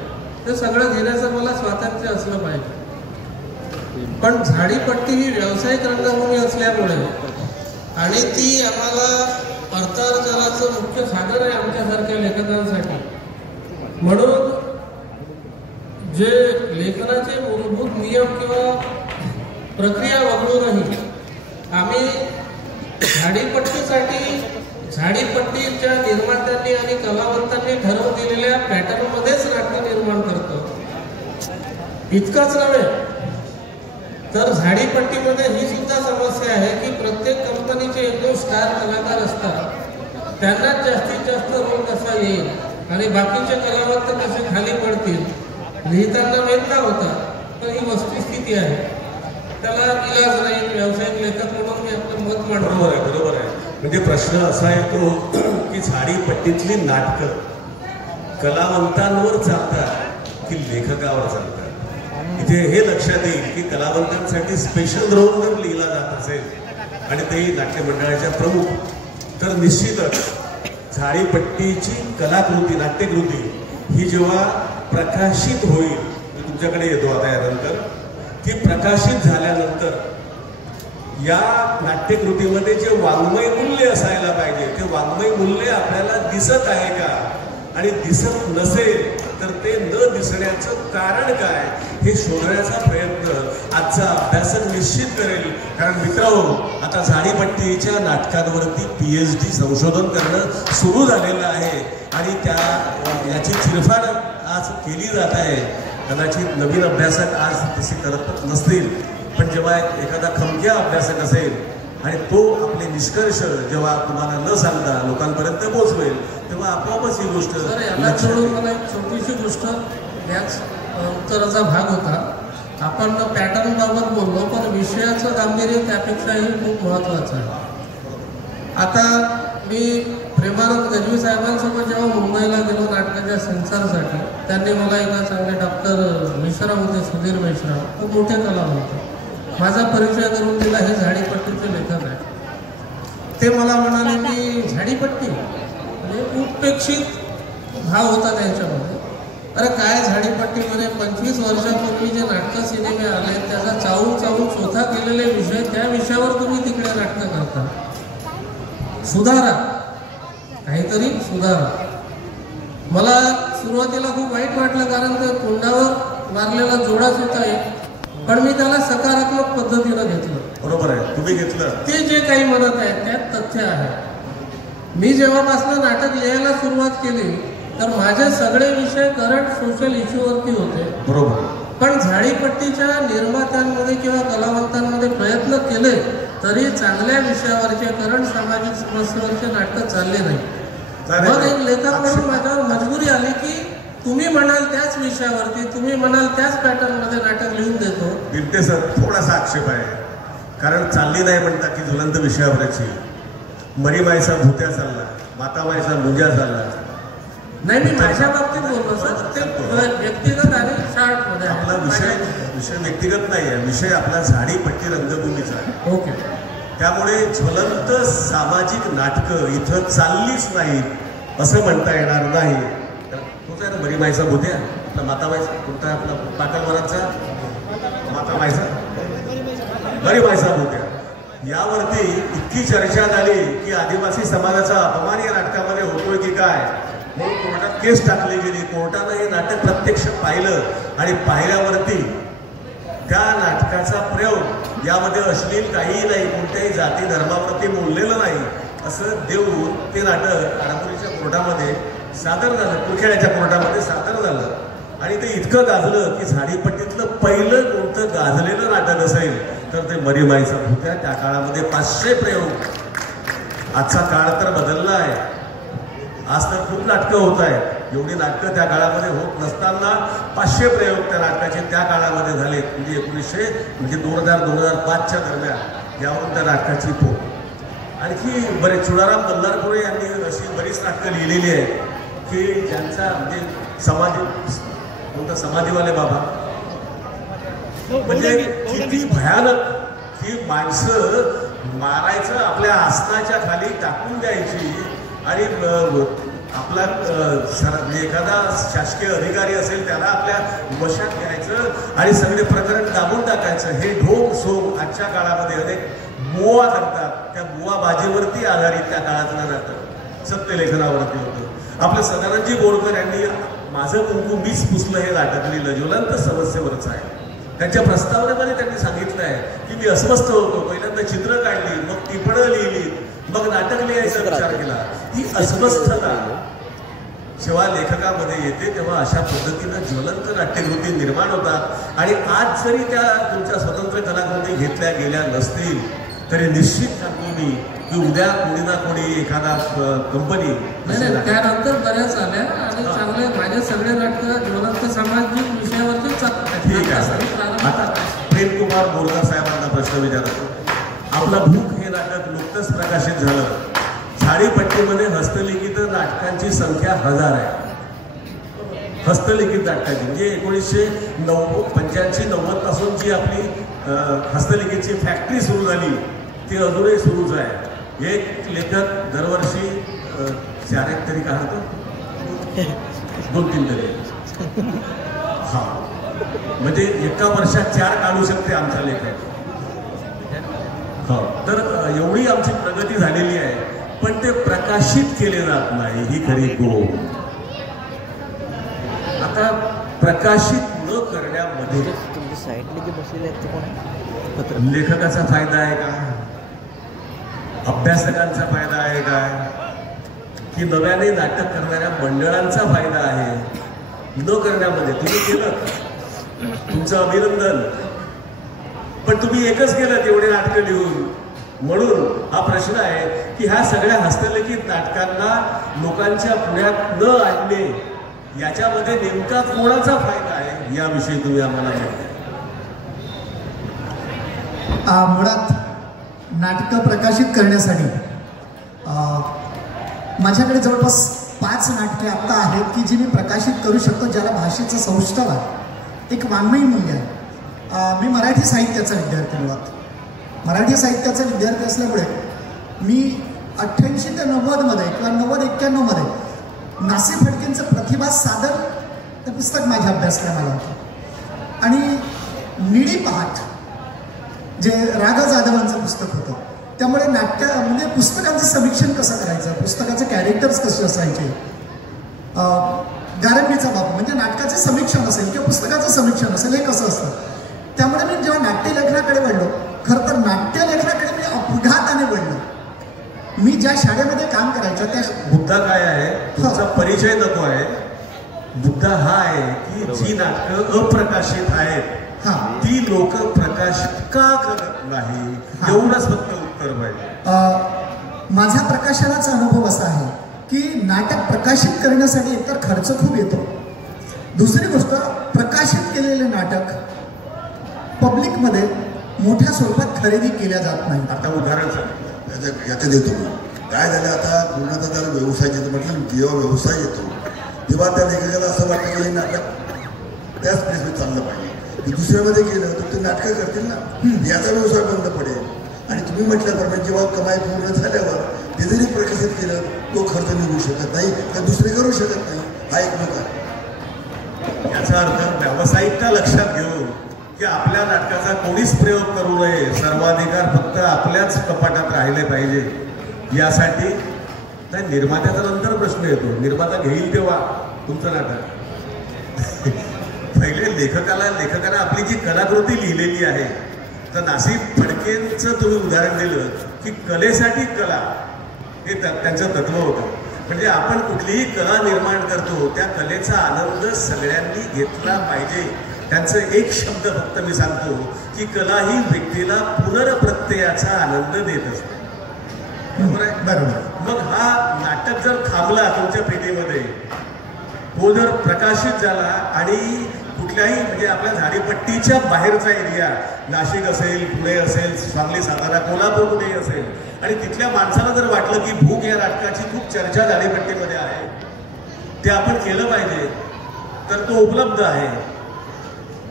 ते सगळं घेण्याचं मला स्वातंत्र्य असलं पाहिजे. पण झाडीपट्टी ही व्यावसायिक रंगभूमी असल्यामुळे आणि ती आम्हाला अर्थार्जनाचं मुख्य साधन आहे आमच्यासारख्या लेखकांसाठी, म्हणून जे लेखनाचे मूलभूत नियम किंवा प्रक्रिया वगळूनही आम्ही झाडीपट्टीसाठी झाडीपट्टीच्या निर्मात्यांनी आणि कलावंतांनी ठरवून दिलेल्या पॅटर्नमध्येच नाट्य निर्माण करतो. इतकंच नव्हे तर झाडीपट्टीमध्ये ही सुद्धा समस्या आहे की प्रत्येक कंपनीचे 1-2 स्टार कलाकार असतात, त्यांना जास्तीत जास्त रोल कसा येईल आणि बाकीचे कलावंत कसे खाली पडतील लिहिताना वेदना होतात. तर ही वस्तुस्थिती आहे, त्याला इलाज नाही. व्यावसायिक लेखक म्हणून मी आपलं मत मांडतो. बरोबर आहे. म्हणजे प्रश्न असा येतो की झाडीपट्टीतली नाटकं कलावंतांवर चालतात की लेखकावर चालतात. इथे हे लक्षात येईल की कलावंतांसाठी स्पेशल रोल जर लिहिला जात असेल आणि तेही नाट्य मंडळाच्या प्रमुख, तर निश्चितच झाडीपट्टीची कलाकृती, नाट्यकृती ही जेव्हा प्रकाशित होईल, तुमच्याकडे येतो आता यानंतर, ती प्रकाशित झाल्यानंतर या नाट्यकृतीमध्ये जे वाङ्मय मूल्य असायला पाहिजे ते वाङ्मय मूल्य आपल्याला दिसत आहे का, आणि दिसत नसेल तर ते न दिसण्याचं कारण काय हे शोधण्याचा प्रयत्न आजचा अभ्यासक निश्चित करेल. कारण मित्रांनो, आता झाडीपट्टीच्या नाटकांवरती PhD संशोधन करणं सुरू झालेलं आहे आणि याची चिरफाड आज केली जात आहे. कदाचित नवीन अभ्यासक आज तसे करत नसतील, पण जेव्हा एखादा खमक्या अभ्यासक असेल आणि तो आपले निष्कर्ष जेव्हा तुम्हाला न सांगता लोकांपर्यंत पोहोचवेल तेव्हा आपोआपच ही गोष्ट. याला सोडून मला एक छोटीशी गोष्ट याच उत्तराचा भाग होता. आपण पॅटर्न बाबत बोललो, पण विषयाचं गांभीर्य त्यापेक्षाही खूप महत्त्वाचं आहे. आता मी प्रेमानंद गजवी साहेबांसोबत जेव्हा मुंबईला गेलो नाटकाच्या सेन्सरसाठी, त्यांनी मला एकदा सांगितलं, डॉक्टर मेश्राम होते, सुधीर मेश्राम, खूप मोठे कलावंत होते, माझा परिचय करून दिला, हे झाडीपट्टीचे लेखक आहे. ते मला म्हणाले की झाडीपट्टी म्हणजे उपेक्षित भाव होता त्यांच्यामध्ये. अरे काय झाडीपट्टीमध्ये 25 वर्षापूर्वी जे नाटकं सिनेमे आले त्याचा चावून चावून स्वतः केलेले विषय, त्या विषयावर तुम्ही तिकडे नाटकं करता. सुधारा, काहीतरी सुधारा. मला सुरुवातीला खूप वाईट वाटलं, कारण ते तोंडावर मारलेला जोडाच होता एक, पण मी त्याला सकारात्मक पद्धतीनं घेतलं. बरोबर आहे, तुम्ही घेतलं. ते जे काही म्हणत आहेत त्यात तथ्य आहे. मी जेव्हापासून नाटक लिहायला सुरुवात केली तर माझे सगळे विषय करंट सोशल इश्यूवरती होते. बरोबर. पण झाडीपट्टीच्या निर्मात्यांमध्ये किंवा कलावंतांमध्ये प्रयत्न केले तरी चांगल्या विषयावरचे करंट सामाजिक समस्येवरचे नाटक चालले नाही. मग एक लेखक म्हणून माझ्यावर मजबुरी आली की तुम्ही म्हणाल त्याच विषयावरती, तुम्ही म्हणाल त्याच पॅटर्नमध्ये नाटक लिहून देतो. दिमटे सर, थोडासा आक्षेप आहे, कारण चालली नाही म्हणता की ज्वलंत विषयावरची. मरीमायचा भूत्या चालला, मातामायचा मुंजा चालला. नाही, मी माझ्या बाबतीत बोललो सर, ते व्यक्तिगत आणि शार्टमध्ये. आपला विषय व्यक्तिगत नाही आहे, विषय आपला झाडीपट्टी रंगभूमीचा आहे. ओके. त्यामुळे ज्वलंत सामाजिक नाटकं इथं चाललीच नाहीत असं म्हणता येणार नाही. तोच आहे ना बरीमाईचा भूत्या, आपला माताबाईचा कोणता आपला पाटलवरांचा माताबाईचा बरीमाईचा भूत्या. यावरती इतकी चर्चा झाली की आदिवासी समाजाचा अपमान या नाटकामध्ये होतोय की काय म्हणून कोर्टात केस टाकली गेली. कोर्टानं हे नाटक प्रत्यक्ष पाहिलं आणि पाहिल्यावरती त्या नाटकाचा प्रयोग यामध्ये अश्लील काहीही नाही, कोणत्याही जाती धर्मावरती बोललेलं नाही असं देऊन ते नाटक आडामुरीच्या कोर्टामध्ये सादर झालं, कुरखेड्याच्या कोर्टामध्ये सादर झालं. आणि ते इतकं गाजलं की झाडीपट्टीतलं पहिलं कोणतं गाजलेलं नाटक असेल तर ते बरीमाईचा भूत्या. त्या काळामध्ये 500 प्रयोग. आजचा काळ तर बदलला आहे, आज तर खूप नाटकं होत आहेत. एवढी नाटकं त्या काळामध्ये होत नसताना 500 प्रयोग त्या नाटकाचे त्या काळामध्ये झाले. म्हणजे 2000-2005च्या दरम्यान यावरून त्या नाटकाची पोट. आणखी बरेच चुडाराम बल्लारपुरे यांनी अशी बरीच नाटकं लिहिलेली आहेत की ज्यांचा म्हणजे समाधीवाले बाबा म्हणजे किती भयानक ही माणसं मारायचं, आपल्या आसनाच्या खाली टाकून द्यायची आणि आपला एखादा शासकीय अधिकारी असेल त्याला आपल्या वशात घ्यायचं आणि सगळे प्रकरण दाबून टाकायचं. हे ढोंग सोंग आजच्या काळामध्ये अनेक बुवा करतात. त्या बुवाबाजीवरती आधारित त्या काळातलं नाटक सत्यलेखनावरती होतं. आपलं सदानंदजी बोरकर यांनी माझं कुंकू मीच पुसलं हे नाटक लिहिलं, ज्वलंत समस्येवरच आहे. त्यांच्या प्रस्तावनेमध्ये त्यांनी सांगितलं आहे की मी अस्वस्थ होतो, पहिल्यांदा चित्र काढली, मग टिपणं लिहिली, मग नाटक लिहायचा विचार केला. ही अस्वस्थता जेव्हा लेखकामध्ये येते तेव्हा अशा पद्धतीनं ज्वलंत नाट्यकृती निर्माण होतात. आणि आज जरी त्या तुमच्या स्वतंत्र कलाकृती घेतल्या गेल्या नसतील तरी निश्चित सांगतो मी की उद्या कोणी ना कोणी एखादा कंपनी त्यानंतर बऱ्याच आल्या आणि चांगले माझे सगळे नाटकं ज्वलंत सामाजिक विषयावरती चालतात. ठीक आहे. आता प्रेमकुमार बोरकर साहेबांना प्रश्न विचारतो. आपला भूक हे नाटक नुकतंच प्रकाशित झालं. झाडीपट्टीमध्ये हस्तलिखित नाटकांची संख्या 1000 आहे. हस्तलिखित नाटकांची म्हणजे 1985-90 पासून जी आपली हस्तलिखितची फॅक्टरी सुरू झाली ती अजूनही सुरूच आहे. एक लेखक दरवर्षी 4 तरी काढतो, 2-3 तरी. हा म्हणजे एका वर्षात 4 काढू शकते आमचा लेखक. हो, तर एवढी आमची प्रगती झालेली आहे, पण ते प्रकाशित केले जात नाही ही खरी गोष्ट. आता प्रकाशित न करण्यामध्ये लेखकाचा फायदा आहे का, अभ्यासकांचा फायदा आहे का, की नव्याने नाटक करणाऱ्या मंडळांचा फायदा आहे? न करण्यामध्ये तुम्ही केलं, तुमचं अभिनंदन, पण तुम्ही एकच केलं तेवढे नाटकं लिहून. म्हणून हा प्रश्न आहे की ह्या सगळ्या हस्तलिखित नाटकांना लोकांच्या पुढ्यात न आणणे याच्यामध्ये नेमका कोणाचा फायदा आहे याविषयी तुम्ही आम्हाला माहिती. मुळात नाटकं प्रकाशित करण्यासाठी माझ्याकडे जवळपास 5 नाटके आत्ता आहेत की जी मी प्रकाशित करू शकतो, ज्याला भाषेचं सौष्ठव आहे, एक वाङ्मयी मूल्य आहे. मी मराठी साहित्याचा विद्यार्थी, मुळात मराठी साहित्याचा विद्यार्थी असल्यामुळे मी 88 ते 90मध्ये किंवा 90-91 मध्ये नासी फडकेंचं प्रतिभा सादर ते पुस्तक माझ्या अभ्यासक्रमाला होतं. आणि निळी पहाट जे राघव जाधवांचं पुस्तक होतं, त्यामुळे नाट्य म्हणजे पुस्तकांचं समीक्षण कसं करायचं, पुस्तकाचे कॅरेक्टर्स कसे असायचे, गारंबीचा बाप म्हणजे नाटकाचे समीक्षण असेल किंवा पुस्तकाचं समीक्षण असेल हे कसं असतं. त्यामुळे मी जेव्हा नाट्यलेखनाकडे वळलो, खरं तर नाट्यलेखनाकडे मी अपघाताने वळलो. मी ज्या शाळेमध्ये काम करायचं त्या मुद्दा काय आहे, तुमचा परिचय नको आहे. मुद्दा हा आहे की जी नाटकं अप्रकाशित आहेत ती लोक प्रकाशित का करत नाही, एवढंच फक्त उत्तर पाहिजे. माझा प्रकाशनाचा अनुभव असा आहे की नाटक प्रकाशित करण्यासाठी एकतर खर्च खूप येतो, दुसरी गोष्ट प्रकाशित केलेले नाटक पब्लिकमध्ये मोठ्या स्वरूपात खरेदी केल्या जात नाही. आता उदाहरण याचं देतो मी. काय झालं आता पूर्णतः त्याला व्यवसाय येतो म्हटलं, जेव्हा व्यवसाय येतो तेव्हा त्या लेखकाला असं वाटतं की हे नाटक त्याच प्लेसमध्ये चाललं पाहिजे. दुसऱ्यामध्ये गेलं तर ते नाटकं करतील ना, याचा व्यवसाय बंद पडेल. आणि तुम्ही म्हटल्याप्रमाणे जेव्हा कमाई पूर्ण झाल्यावर ते जरी प्रकाशित केलं तो खर्च निघू शकत नाही तर दुसरे करू शकत नाही. हा एक मत आहे. याचा अर्थ व्यावसायिकता लक्षात घेऊन की आपल्या नाटकाचा कोणीच प्रयोग करू नये, सर्वाधिकार फक्त आपल्याच कपाटात राहिले पाहिजे यासाठी. नाही, निर्मात्याचा नंतर प्रश्न येतो, निर्माता घेईल तेव्हा तुमचं नाटक. पहिले लेखकाला आपली जी कलाकृती लिहिलेली आहे, तर नाशिक फडकेंचं तुम्ही उदाहरण दिलं की कलेसाठी कला हे त्यांचं तत्व होतं. म्हणजे आपण कुठलीही कला निर्माण करतो त्या कलेचा आनंद सगळ्यांनी घेतला पाहिजे. त्यांचं एक शब्द फक्त मी सांगतो की कला ही व्यक्तीला पुनर्प्रत्ययाचा आनंद देत असते. बरोबर आहे? बरोबर. मग हा नाटक जर थांबला तुमच्या पेटीमध्ये, तो जर प्रकाशित झाला आणि कुठल्याही म्हणजे आपल्या झाडीपट्टीच्या बाहेरचा एरिया, नाशिक असेल, पुणे असेल, सांगली, सातारा, कोल्हापूर कुठेही असेल, आणि तिथल्या माणसाला जर वाटलं की भूक या नाटकाची खूप चर्चा झाडीपट्टीमध्ये आहे, ते आपण केलं पाहिजे, तर तो उपलब्ध आहे.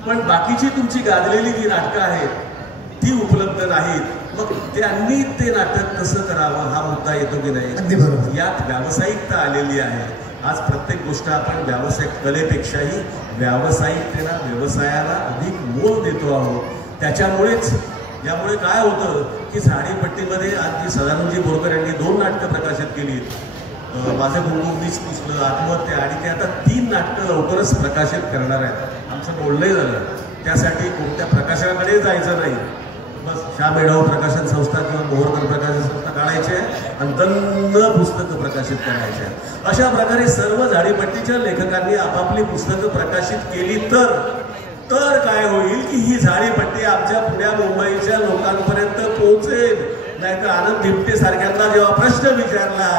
पण बाकीची तुमची गाजलेली जी नाटकं आहेत ती उपलब्ध नाहीत. मग त्यांनी ते नाटक कसं करावं हा मुद्दा येतो की नाही. अगदी बरोबर. यात व्यावसायिकता आलेली आहे. आज प्रत्येक गोष्ट आपण व्यावसायिक कलेपेक्षाही व्यावसायिकतेला, व्यवसायाला अधिक मोल देतो आहोत. त्याच्यामुळेच यामुळे काय होतं की झाडीपट्टीमध्ये आज जी सदानंदजी बोरकर यांनी 2 नाटकं प्रकाशित केली, माझं कुंकुम मीच पुसलं, आत्महत्या, आणि ते आता 3 नाटकं लवकरच प्रकाशित करणार आहेत. आमचं बोलणंही झालं. त्यासाठी कोणत्या प्रकाशनाकडे जायचं नाही, बस श्याम मेढाव प्रकाशन संस्था किंवा मोहरकर प्रकाशन संस्था काढायचे आणि दंड पुस्तकं प्रकाशित करायचे. अशा प्रकारे सर्व झाडीपट्टीच्या लेखकांनी आपापली पुस्तकं प्रकाशित केली तर काय होईल की ही झाडीपट्टी आमच्या पुण्या मुंबईच्या लोकांपर्यंत पोहोचेल. नाहीतर आनंद भिमटे सारख्यांना जेव्हा प्रश्न विचारला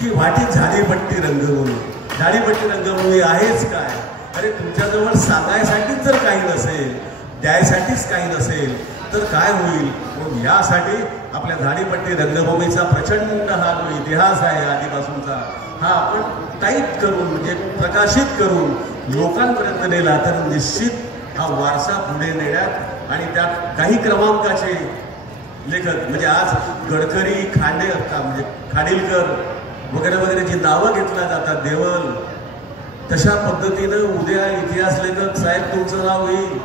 की वाटीत झाडीपट्टी रंगभूमी, झाडीपट्टी रंगभूमी आहेच काय, अरे तुमच्याजवळ सांगायसाठीच जर काही नसेल, द्यायसाठीच काही नसेल तर काय होईल. म्हणून यासाठी आपल्या झाडीपट्टी रंगभूमीचा प्रचंड हा जो इतिहास आहे आधीपासूनचा, हा आपण टाईप करून म्हणजे प्रकाशित करून लोकांपर्यंत नेला तर निश्चित हा वारसा पुढे नेण्यात आणि त्यात काही क्रमांकाचे लेखक म्हणजे आज गडकरी, म्हणजे खाडिलकर वगैरे वगैरे जी नावं घेतल्या जातात, देवल, तशा पद्धतीनं उद्या इतिहास लेखक साहेब तुमचं नाव येईल.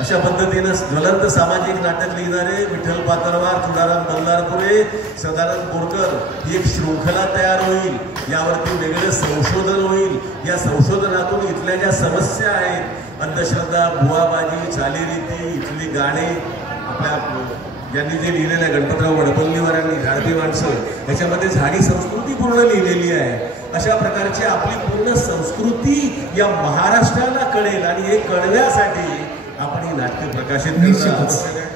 अशा पद्धतीनं ज्वलंत सामाजिक नाटक लिहिणारे विठ्ठल पातळवार, तुळाराम बल्लारपुरे, सदानंद बोरकर ही एक शृंखला तयार होईल. यावरती वेगळं संशोधन होईल. या संशोधनातून इथल्या ज्या समस्या आहेत, अंधश्रद्धा, बुवाबाजी, चालीरीती, इथली गाणे, आपल्या ज्यांनी जे लिहिलेलं आहे गणपतराव वडपल्लीवारांनी झाडती माणसं, याच्यामध्ये झाडी संस्कृती पूर्ण लिहिलेली आहे. अशा प्रकारची आपली पूर्ण संस्कृती या महाराष्ट्राला कळेल आणि हे कळण्यासाठी आपण ही नाटकं प्रकाशित करणं आवश्यक आहे.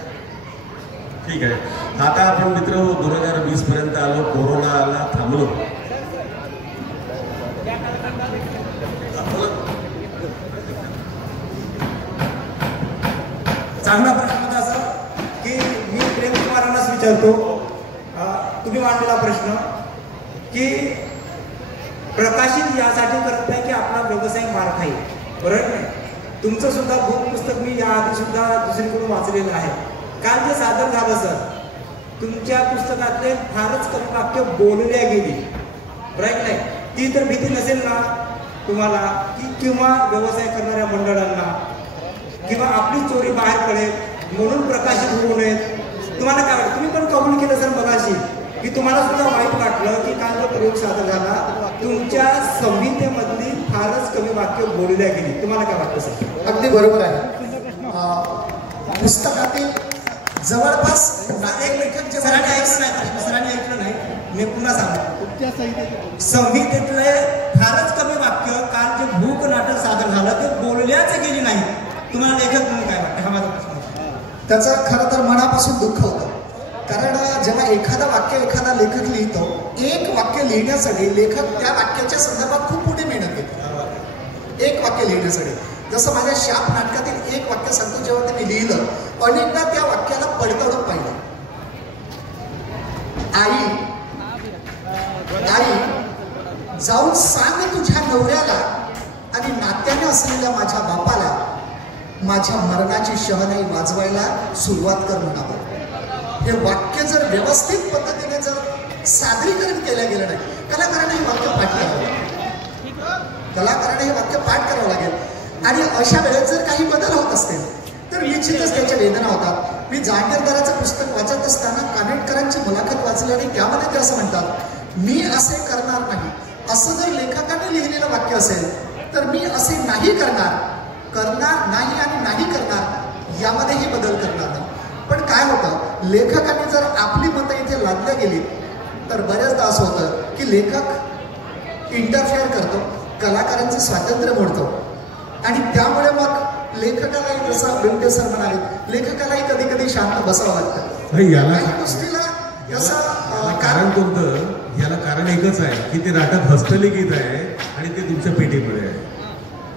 ठीक आहे. आता आपण मित्र 2020 पर्यंत आलो, कोरोना आला, थांबलो. चांगला प्रश्न होता असं की मी प्रेमकुमारांनाच विचारतो, तुम्ही मांडलेला प्रश्न की प्रकाशित यासाठी करत नाही की आपला व्यावसायिक मार्ग आहे, बरोबर नाही. तुमचं सुद्धा बुक पुस्तक मी याआधी सुद्धा दुसरीकडून वाचलेलं आहे. काल जे सादर झालं सर, तुमच्या पुस्तकातले फारच कमी वाक्य बोलल्या गेली, राईट नाही. ती तर भीती नसेल ना तुम्हाला की किंवा व्यवसाय करणाऱ्या मंडळांना किंवा आपली चोरी बाहेर पडेल म्हणून प्रकाशित होऊ नयेत. तुम्हाला काय वाटतं? तुम्ही पण कबूल केलं सर मगाशी की तुम्हाला सुद्धा वाईट वाटलं की काल जो प्रयोग सादर झाला तुमच्या संहितेमधली फारच कमी वाक्य बोलल्या गेली. तुम्हाला काय वाटतं सर? अगदी बरोबर आहे. पुस्तकातील जवळपास एक मिनिट, सरांनी ऐकलं नाही, मी पुन्हा सांगतो. संहितेतले फारच कमी वाक्य काल जे भूक नाटक सादर झालं ते बोलल्याच गेली नाही. तुम्हाला लेखक म्हणून काय वाटतं? हा माझा प्रश्न. त्याचं खरं तर मनापासून दुःख होतं. कारण जेव्हा एखादा वाक्य एखादा लेखक लिहितो, एक वाक्य लिहिण्यासाठी लेखक त्या वाक्याच्या संदर्भात खूप मोठी मेहनत घेतो. एक वाक्य लिहिण्यासाठी जसं माझ्या शाप नाटकातील एक वाक्य सांगतो, जेव्हा ते मी लिहिलं अनेकदा त्या वाक्याला पडताळून पाहिलं. आई जाऊन सांग तुझ्या नवऱ्याला आणि नात्याने असलेल्या माझ्या बापाला माझ्या मरणाची शहनाई वाजवायला सुरुवात कर म्हणावं. हे वाक्य जर व्यवस्थित पद्धतीने जर सादरीकरण केलं गेलं नाही, कलाकाराने हे वाक्य पाठ करावं लागेल, कलाकाराने हे वाक्य पाठ करावं लागेल. आणि अशा वेळेत जर काही बदल होत असतील तर निश्चितच त्याच्या वेदना होतात. मी जहांगीरदाराचं पुस्तक वाचत असताना कानेटकरांची मुलाखत वाचली आणि त्यामध्ये ते असं म्हणतात, मी असे करणार नाही. असं जर लेखकाने लिहिलेलं वाक्य असेल तर मी असे नाही करणार, करणार नाही आणि नाही करणार यामध्येही बदल करणार नाही. पण काय होतं, लेखकाने जर आपली मतं इथे लादल्या गेली तर बऱ्याचदा असं होतं की लेखक इंटरफेअर करतो, कलाकारांचं स्वातंत्र्य मोडतो आणि त्यामुळे मग लेखकालाही, जसं व्यंकटे सर म्हणाले, लेखकालाही कधी कधी शांत बसावं लागतं. याला गोष्टीला कारण कोणतं? याला कारण एकच आहे की ते नाटक हस्तलिखित आहे आणि ते तुमच्या पेटीमध्ये आहे.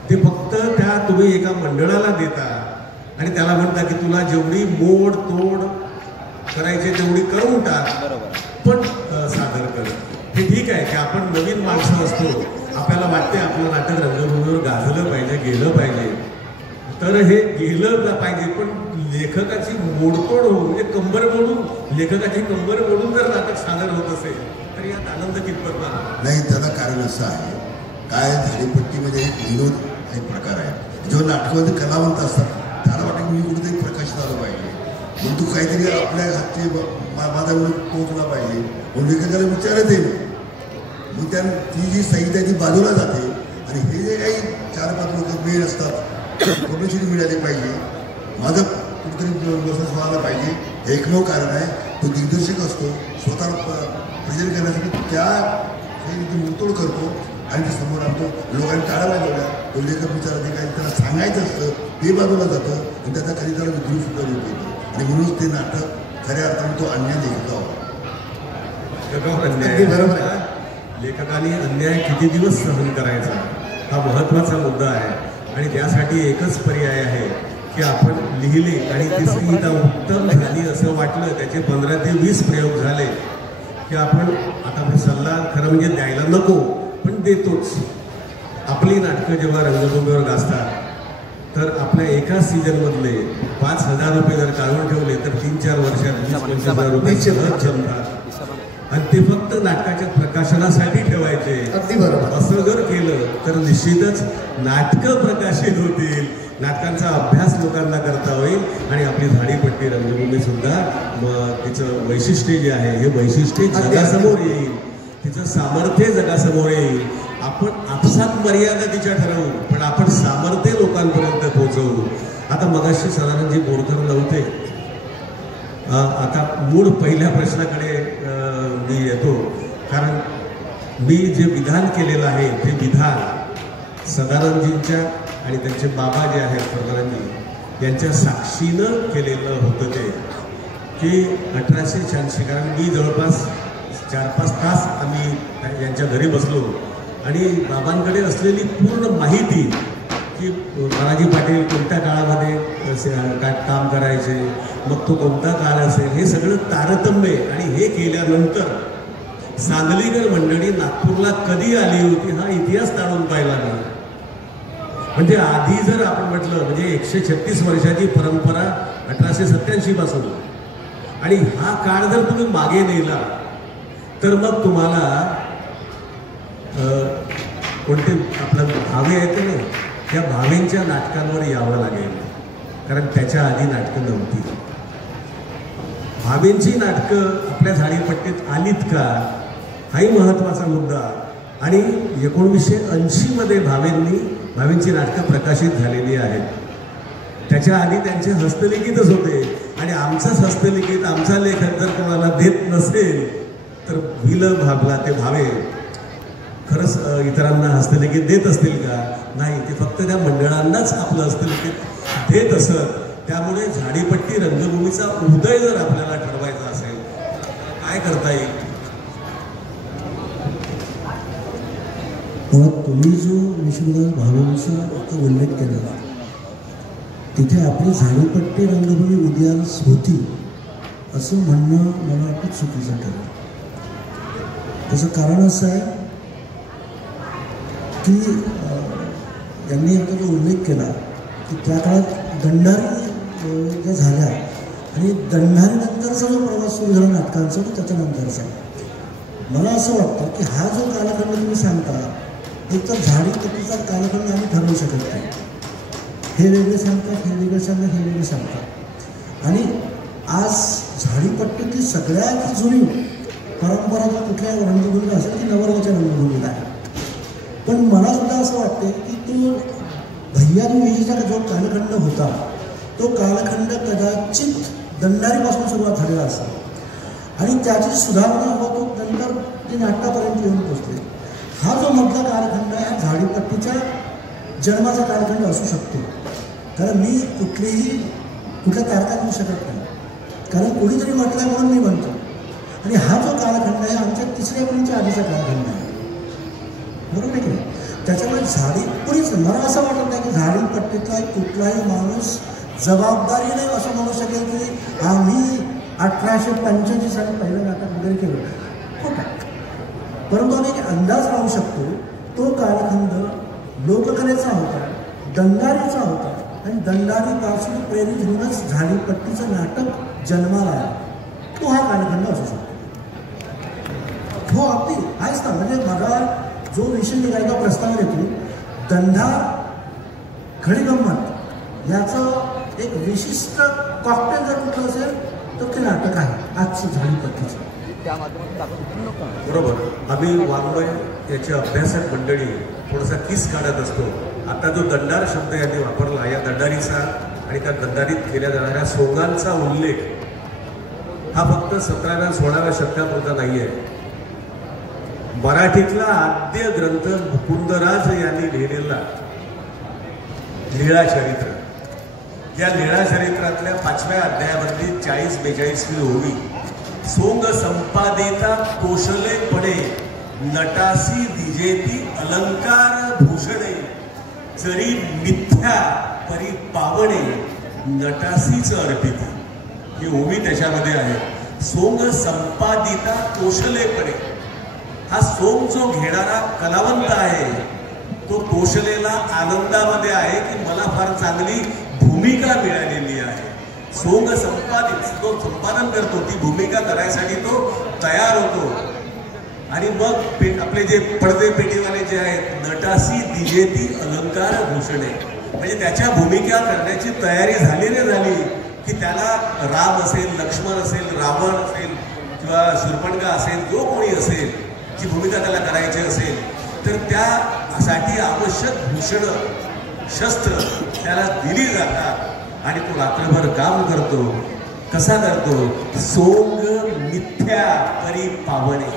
ते फक्त त्या तुम्ही एका मंडळाला देता आणि त्याला म्हणता की तुला जेवढी मोड तोड करायची तेवढी करून टाक, पण सादर कर. हे ठीक आहे की आपण नवीन माणसं असतो, आपल्याला वाटते आपलं नाटक रंगभूमीवर गाजलं पाहिजे, गेलं पाहिजे, तर हे गेलं पाहिजे. पण लेखकाची मोडतोड होऊन, म्हणजे कंबर मोडून, लेखकाची कंबर मोडून जर नाटक सादर होत असेल तर यात आनंद कितपत नाही. त्याला कारण असं आहे, काय झाडीपट्टीमध्ये एक विनोद हा एक प्रकार आहे. जेव्हा नाटकामध्ये कलावंत असतात त्याला वाटतं की मी कुठेतरी प्रकाशित आलं पाहिजे, मग तू काहीतरी आपल्या हातचे माझ्यावर पोहोचला पाहिजे. मग लेखकाला विचारत येईल, मग त्या ती जी संहिता ती बाजूला जाते आणि हे जे काही 4-5 लोक मेन असतात, पब्लिसिटी मिळाली पाहिजे, माझं कुठेतरी बसस व्हायला पाहिजे, हे एकमेव कारण आहे. तो दिग्दर्शक असतो, स्वतः प्रेझेंट करण्यासाठी त्या मुळतोड करतो आणि ते समोर आणतो. लोकांनी टाळा वाजवल्या, तो लेखक विचारायचे काय त्याला सांगायचं असतं, ते बाजूला जातं आणि त्याचा खाली त्याला विद्रुप सुद्धा येतो. आणि म्हणून ते नाटक खऱ्या अर्थाने तो अन्याय लेखकावर. बरोबर आहे. लेखकाने अन्याय किती दिवस सहन करायचा हा महत्त्वाचा मुद्दा आहे. आणि त्यासाठी एकच पर्याय आहे की आपण लिहिले आणि ती संहिता उत्तम झाली असं वाटलं, त्याचे 15 ते 20 प्रयोग झाले की आपण आता मी सल्ला खरं म्हणजे द्यायला नको पण देतोच. आपली नाटकं जेव्हा रंगभूमीवर गाजतात तर आपल्या एका सीझनमधले 5,000 रुपये जर काढून ठेवले तर 3-4 वर्षात 20,000 रुपये सहज जमतात. आणि ते फक्त नाटकाच्या प्रकाशनासाठी ठेवायचे. अगदी बरोबर. असं जर केलं तर निश्चितच नाटकं प्रकाशित होतील, नाटकांचा अभ्यास लोकांना करता होईल आणि आपली झाडीपट्टी रंगभूमी सुद्धा तिचं वैशिष्ट्य जे आहे हे वैशिष्ट्य जगासमोर येईल, तिचं सामर्थ्य जगासमोर येईल. आपण आपसात मर्यादा तिच्या ठरवू पण आपण सामर्थ्य लोकांपर्यंत पोहोचवू. आता मगाशी सदानंदजी बोरकर नव्हते, आता मूळ पहिल्या प्रश्नाकडे मी येतो. कारण मी जे विधान केलेलं आहे ते विधान सदानंदजींच्या आणि त्यांचे बाबा जे आहेत सदानंदजी यांच्या साक्षीनं केलेलं होतं. ते की 1886, कारण मी जवळपास 4-5 तास आम्ही यांच्या घरी बसलो आणि बाबांकडे असलेली पूर्ण माहिती की बालाजी पाटील कोणत्या काळामध्ये काम करायचे, मग तो कोणता काळ असेल, हे सगळं तारतम्य. आणि हे केल्यानंतर सांगलीकर मंडळी नागपूरला कधी आली होती हा इतिहास ताळून पाहिला नाही. म्हणजे आधी जर आपण म्हटलं म्हणजे 136 वर्षाची परंपरा 1887 पासून, आणि हा काळ जर तुम्ही मागे नेला तर मग तुम्हाला कोणते आपलं भावे आहेत ना त्या भावेंच्या नाटकांवर यावं लागेल. कारण त्याच्या आधी नाटकं नव्हती. भावेंची नाटकं आपल्या झाडीपट्टीत आलीत का हाही महत्त्वाचा मुद्दा. आणि 1980 भावेंची नाटकं प्रकाशित झालेली आहेत. त्याच्या आधी त्यांचे हस्तलिखितच होते आणि आमचाच हस्तलिखित आमचा लेखक जर कोणाला देत नसेल तर विल भागला ते भावे खरंच इतरांना हस्तलिखित देत असतील का? नाही, ते फक्त त्या मंडळांनाच आपलं हस्तलिखित देत असत. त्यामुळे झाडीपट्टी रंगभूमीचा उदय जर आपल्याला ठरवायचा असेल काय करता येईल? तुम्ही जो विष्णुदास भावेंचा उल्लेख केला तिथे आपली झाडीपट्टी रंगभूमी उदयास होती असं म्हणणं मला वाटतं चुकीचं ठरलं. त्याचं कारण असं आहे की यांनी आता जो उल्लेख केला की त्या काळात गंडारी ज्या झाल्या आणि दंडारीनंतरचा जो प्रवास सुरू झाला नाटकांचा तो त्याच्यानंतरचा. मला असं वाटतं की हा जो कालखंड तुम्ही सांगता एक तर झाडीपट्टीचा कालखंड आम्ही ठरवू शकत नाही. हे वेगळे सांगतात, हे वेगळे सांगतात, हे वेगळे सांगतात. आणि आज झाडीपट्टीतली सगळ्यात जुनी परंपरा जर कुठल्या रंगभूमीत असेल ती नवरवाच्या रंगभूमीला आहे. पण मला सुद्धा असं वाटते की तो भैयारी विजेचा जो कालखंड होता तो कालखंड कदाचित दंडारीपासून सुरुवात झालेला असा आणि त्याची सुधारणा होत होत नंतर ते नाटकापर्यंत येऊन पोचले. हा जो मधला कालखंड आहे हा झाडीपट्टीच्या जन्माचा कालखंड असू शकतो. कारण मी कुठल्या तारखा देऊ शकत नाही, कारण कोणीतरी म्हटलं म्हणून मी म्हणतो. आणि हा जो कालखंड आहे आमच्या तिसऱ्या पिढीच्या आधीचा कालखंड आहे, बरोबर आहे. त्याच्यामुळे पुढेच मला असं वाटत नाही की झाडीपट्टीतला कुठलाही माणूस जबाबदारीने असं म्हणू शकेल की आम्ही 1885 साली पहिलं नाटक वगैरे केलं, खोटं. परंतु आम्ही एक अंदाज लावू शकतो तो कालखंड लोककलेचा होता, दंडारीचा होता आणि दंडारीपासून प्रेरित होऊनच झाडीपट्टीचं नाटक जन्माला आलं. तो हा कालखंड असू शकतो. हो अगदी आहेच ना. म्हणजे मला जो विषय निघायचा प्रस्ताव येतो दंडा खडी गंमत याचं एक विशिष्ट कॉकटेल जर कुठलं असेल तर ते नाटक आहे आजचं झाडीपट्टीचं. बरोबर. आम्ही वाङ्मय याची अभ्यासक मंडळी थोडासा किस काढत असतो. आता जो दंडार शब्द यांनी वापरला या दंडारीचा आणि त्या दंडारीत केल्या जाणाऱ्या सोंगांचा उल्लेख हा फक्त 17व्या 16व्या शतकापुरता नाही आहे. मराठीतला आद्य ग्रंथ मुकुंदराज यांनी लिहिलेला लीळा चरित्र, या लीळा चरित्रातल्या 5व्या अध्यायामधली 40-42 ओवी सोंग संपादिता कौशले पडे नटासी दिजेती अलंकार भूषणे जरी मिथ्या परी पावणे नटासीच अर्पिती. ही ओवी त्याच्यामध्ये आहे. सोंग संपादिता कौशले पडे. हा सोंग जो घेणारा कलावंत आहे तो कौशलेला आनंदामध्ये आहे की मला फार चांगली भूमिका मिळालेली आहे. सोंग संपादित जो संपादन करतो ती भूमिका करायसाठी तो तयार होतो आणि मग आपले जे पडदे पेटीवाले जे आहेत नटासी दिजेती अलंकार भूषणे म्हणजे त्याच्या भूमिका करण्याची तयारी झाली रे झाली की त्याला राम असेल, लक्ष्मण असेल, रावण असेल किंवा शूर्पणखा असेल, जो कोणी असेल जी भूमिका त्याला करायची असेल तर त्यासाठी आवश्यक भूषणं शस्त्र त्याला दिली जातात आणि तो रात्रभर काम करतो. कसा करतो? सोंग मिथ्या परी पावणे.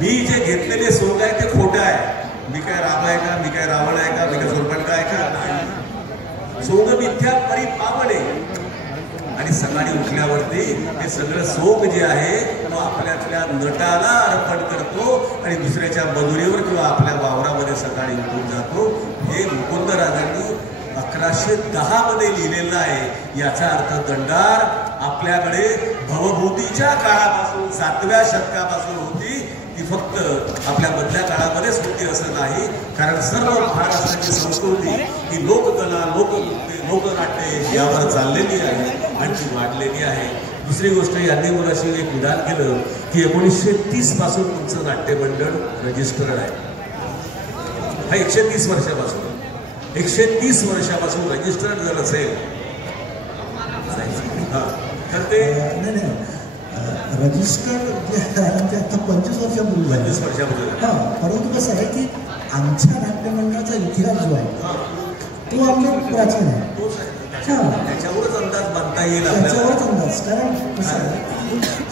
मी जे घेतलेले सोंग आहे ते खोटं आहे. मी काय राम आहे का, मी काय रावण आहे का, मी काय शूर्पणखा आहे का? सोंग मिथ्या परी पावणे. आणि सकाळी उठल्यावरती हे सगळं सोंग जे आहे तो आपल्यातल्या नटाला अर्पण करतो आणि दुसऱ्याच्या मजुरीवर किंवा आपल्या वावरामध्ये सकाळी उठून जातो. हे मुकुंदराजांनी 1110 मध्ये लिहिलेलं आहे. याचा अर्थ दंडार आपल्याकडे भवभूतीच्या काळापासून 7व्या शतकापासून होती. ती फक्त आपल्या मधल्या काळामध्येच होती असं नाही, कारण सर्व महाराष्ट्राची संस्कृती ही लोककला, लोकनृत्य, लोकनाट्य यावर चाललेली आहे आणि ती वाढलेली आहे. दुसरी गोष्ट यांनी मुलाशी एक विधान केलं की 1930 पासून तुमचं नाट्य मंडळ रजिस्टर्ड आहे. हा 130 वर्षापासून 130 वर्षापासून रजिस्टर्ड जर असेल तर ते रजिस्टर्ड जे आहे ते आता 25 वर्षापूर्वी 25 वर्षापूर्वी. हां, परंतु कसं आहे की आमच्या नाट्यमंडळाचा इतिहास जो आहे तो अगदी प्राचीन आहे. त्याच्यावरच अंदाज बांधता येईल, त्याच्यावरच अंदाज. कारण कसं आहे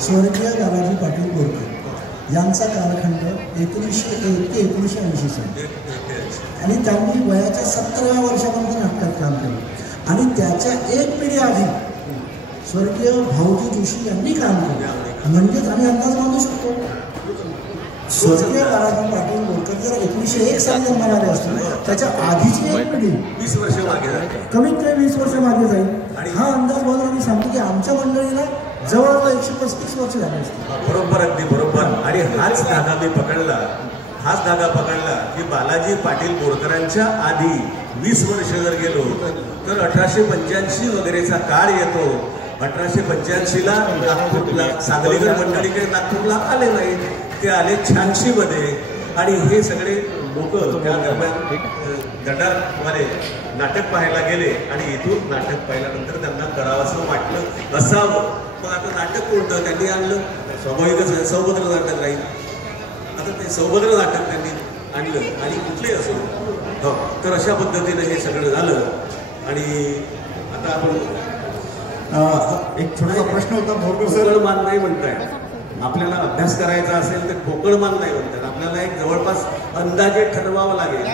स्वर्गीय दादाजी पाटील बोरकर यांचा कालखंड 1901 ते 1980 आहे आणि त्यांनी वयाच्या 17व्या वर्षापर्यंत नाटकात काम केलं आणि त्याच्या एक पिढी आधी स्वर्गीय भाऊजी जोशी यांनी काम केलं. म्हणजेच आम्ही अंदाज बांधू शकतो स्वर्गीय दादाजी पाटील बोरकर जर 1901 साली जन्माला आले असतील त्याच्या आधीची एक पिढी 20 वर्ष मागे कमीत कमी 20 वर्ष मागे जाईल. हा अंदाज बांधून आम्ही सांगतो की आमच्या मंडळीला जवळजवळ 135 वर्ष झाले असतील. बरोबर, अगदी बरोबर. आणि हाच धागा पकडला की बालाजी पाटील बोरकरांच्या आधी 20 वर्ष जर गेलो तर 1885 वगैरेचा काळ येतो 1885ला नागपूरला सागरीकर मंडळीकडे नागपूरला आले नाही, ते आले 86 मध्ये. आणि हे सगळे लोक त्या दरम्यान दंडारवाले नाटक पाहायला गेले आणि इथून नाटक पाहिल्यानंतर त्यांना करावंसं वाटलं असावं. पण आता नाटक कोणतं त्यांनी आणलं, स्वाभाविकच आहे, सौभद्र नाटक राहील. आता ते सौभद्र नाटक त्यांनी आणलं आणि कुठले असो. हो, तर अशा पद्धतीने हे सगळं झालं. आणि आता आपण एक छोटासा प्रश्न होता. कोकणमान नाही म्हणताय, आपल्याला अभ्यास करायचा असेल तर कोकणमान नाही म्हणतात. आपल्याला एक जवळपास अंदाजे ठरवावं लागेल,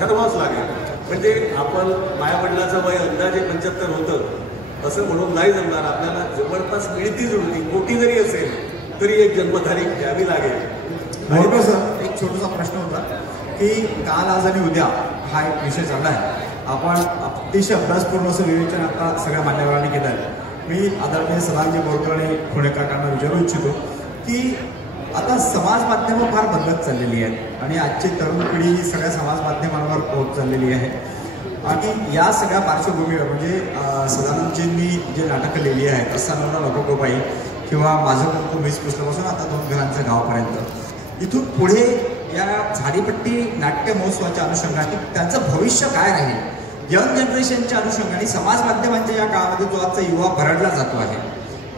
ठरवावंच लागेल. म्हणजे आपण माझ्या वडिलाचं वय अंदाजे 75 होतं असं म्हणून नाही जमणार. आपल्याला जवळपास मिळती जुळती मोठी जरी असेल तरी एक जन्मतारीख द्यावी लागेल. बरोबर सर. एक छोटासा प्रश्न होता की काल, आज आणि उद्या हा एक विषय चालला आहे. आपण अतिशय अभ्यासपूर्ण असं विवेचन आता सगळ्या मान्यवरांनी केलं आहे. मी आदरणीय सदानजी बोरकर आणि पुणेकरांना विचारू इच्छितो की आता समाज माध्यमं फार बदलत चाललेली आहेत आणि आजची तरुण पिढी सगळ्या समाज माध्यमांवर पोहोच चाललेली आहे. आणि या सगळ्या पार्श्वभूमीवर म्हणजे सदानंदजींनी जे नाटकं लिहिली आहेत, असताना नको गो बाई किंवा माझं कुंकू मीच पुस्तकापासून आता 2 घरांचं गावपर्यंत, इथून पुढे या झाडीपट्टी नाट्य महोत्सवाच्या अनुषंगाने त्यांचं भविष्य काय राहील, यंग जनरेशनच्या अनुषंगाने, समाज माध्यमांच्या या काळामध्ये जो आजचा युवा भरडला जातो आहे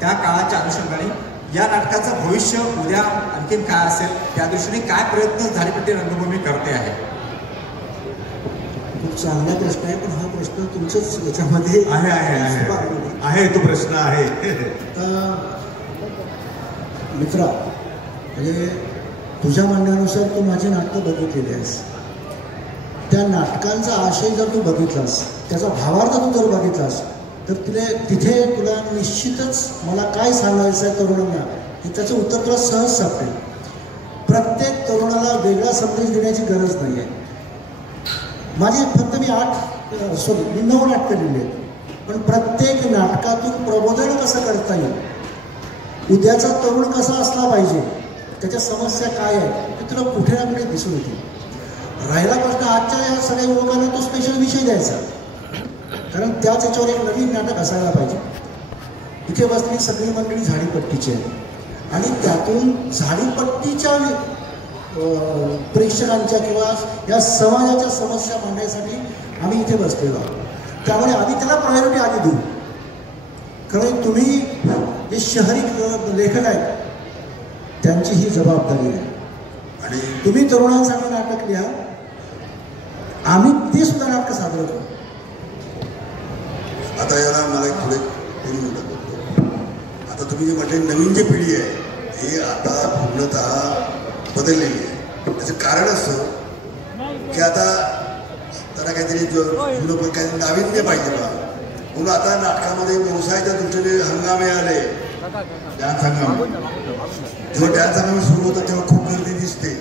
त्या काळाच्या अनुषंगाने या नाटकाचं भविष्य उद्या आणखीन काय असेल, त्या दृष्टीने काय प्रयत्न झाडीपट्टी रंगभूमी करते आहे? खूप चांगला प्रश्न आहे, पण हा प्रश्न तुमच्याच याच्यामध्ये आहे तो प्रश्न आहे. मित्रा, म्हणजे तुझ्या म्हणण्यानुसार तू माझी नाटकं बघितलेली आहेस. त्या नाटकांचा आशय जर तू बघितलास, त्याचा भावार्थ तू जर बघितलास, तर तिथे तुला निश्चितच मला काय सांगायचं आहे तरुणांना हे त्याचं उत्तर तुला सहज सापडेल. प्रत्येक तरुणाला वेगळा संदेश देण्याची गरज नाही आहे. माझी फक्त मी 9 नाटकं लिहिली आहेत, पण प्रत्येक नाटकातून प्रबोधन कसं करता येईल, उद्याचा तरुण कसा असला पाहिजे, त्याच्या समस्या काय आहेत ते तुला कुठे ना कुठे दिसून येतील. राहिला प्रश्न आजच्या या सगळ्या युवकांना तो स्पेशल विषय द्यायचा, कारण त्याच याच्यावर एक नवीन नाटक असायला पाहिजे. इथे बसली सगळी मंडळी झाडीपट्टीची आहे आणि त्यातून झाडीपट्टीच्या प्रेक्षकांच्या किंवा या समाजाच्या समस्या मांडण्यासाठी आम्ही इथे बसलेलो आहोत. त्यामुळे आम्ही त्याला प्रायोरिटी आधी देऊ. कारण तुम्ही जे शहरी लेखक आहेत त्यांची ही जबाबदारी आहे आणि तुम्ही तरुणांसाठी नाटक लिहा, आम्ही ते सुद्धा नाटक सादर करू. आता याला मला एक थोडे आता तुम्ही जे म्हटले नवीन जी पिढी आहे ही आता पूर्णतः बदललेली आहे. त्याचं कारण असं की आता त्यांना काहीतरी काही नाविन्य पाहिजे बा, म्हणून आता नाटकामध्ये व्यवसायाच्या दृष्टीने हंगामे आले. डान्स हंगाम, जेव्हा डान्स हंगाम सुरू होतं तेव्हा खूप गर्दी दिसते.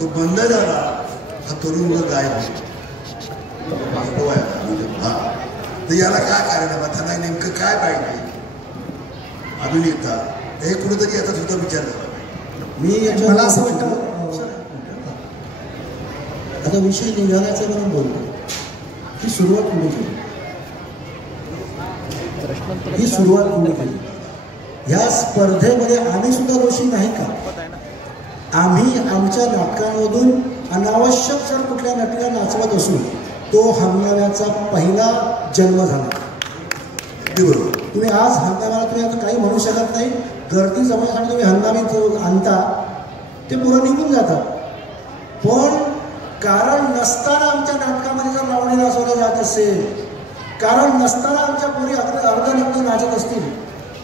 तो बंद झाला हा तरुण मुलं गायब हा. तर याला काय कारण आहे, त्यांना नेमकं काय पाहिजे आधुनिकता, हे कुठेतरी याचा सुद्धा विचार झाला. मी मला असं वाटतं आता विषय निघाल्याचा म्हणून बोलतो ही सुरुवात कुणी केली, ही सुरुवात कुणी केली. ह्या स्पर्धेमध्ये आम्ही सुद्धा दोषी नाही का? आम्ही आमच्या नाटकांमधून अनावश्यक जर कुठल्या नाटकाला नाचवत असू तो हंगाम्याचा पहिला जन्म झाला. तुम्ही आज हंगामाला तुम्ही आता काही म्हणू शकत नाही. गर्दी जमण्यासाठी तुम्ही हंगामी आणता ते पुढं निघून जातात, पण कारण नसताना आमच्या नाटकामध्ये जर लावणी नाचवल्या जात असेल, कारण नसताना आमच्या पोरी अर्धनग्न नाचत असतील,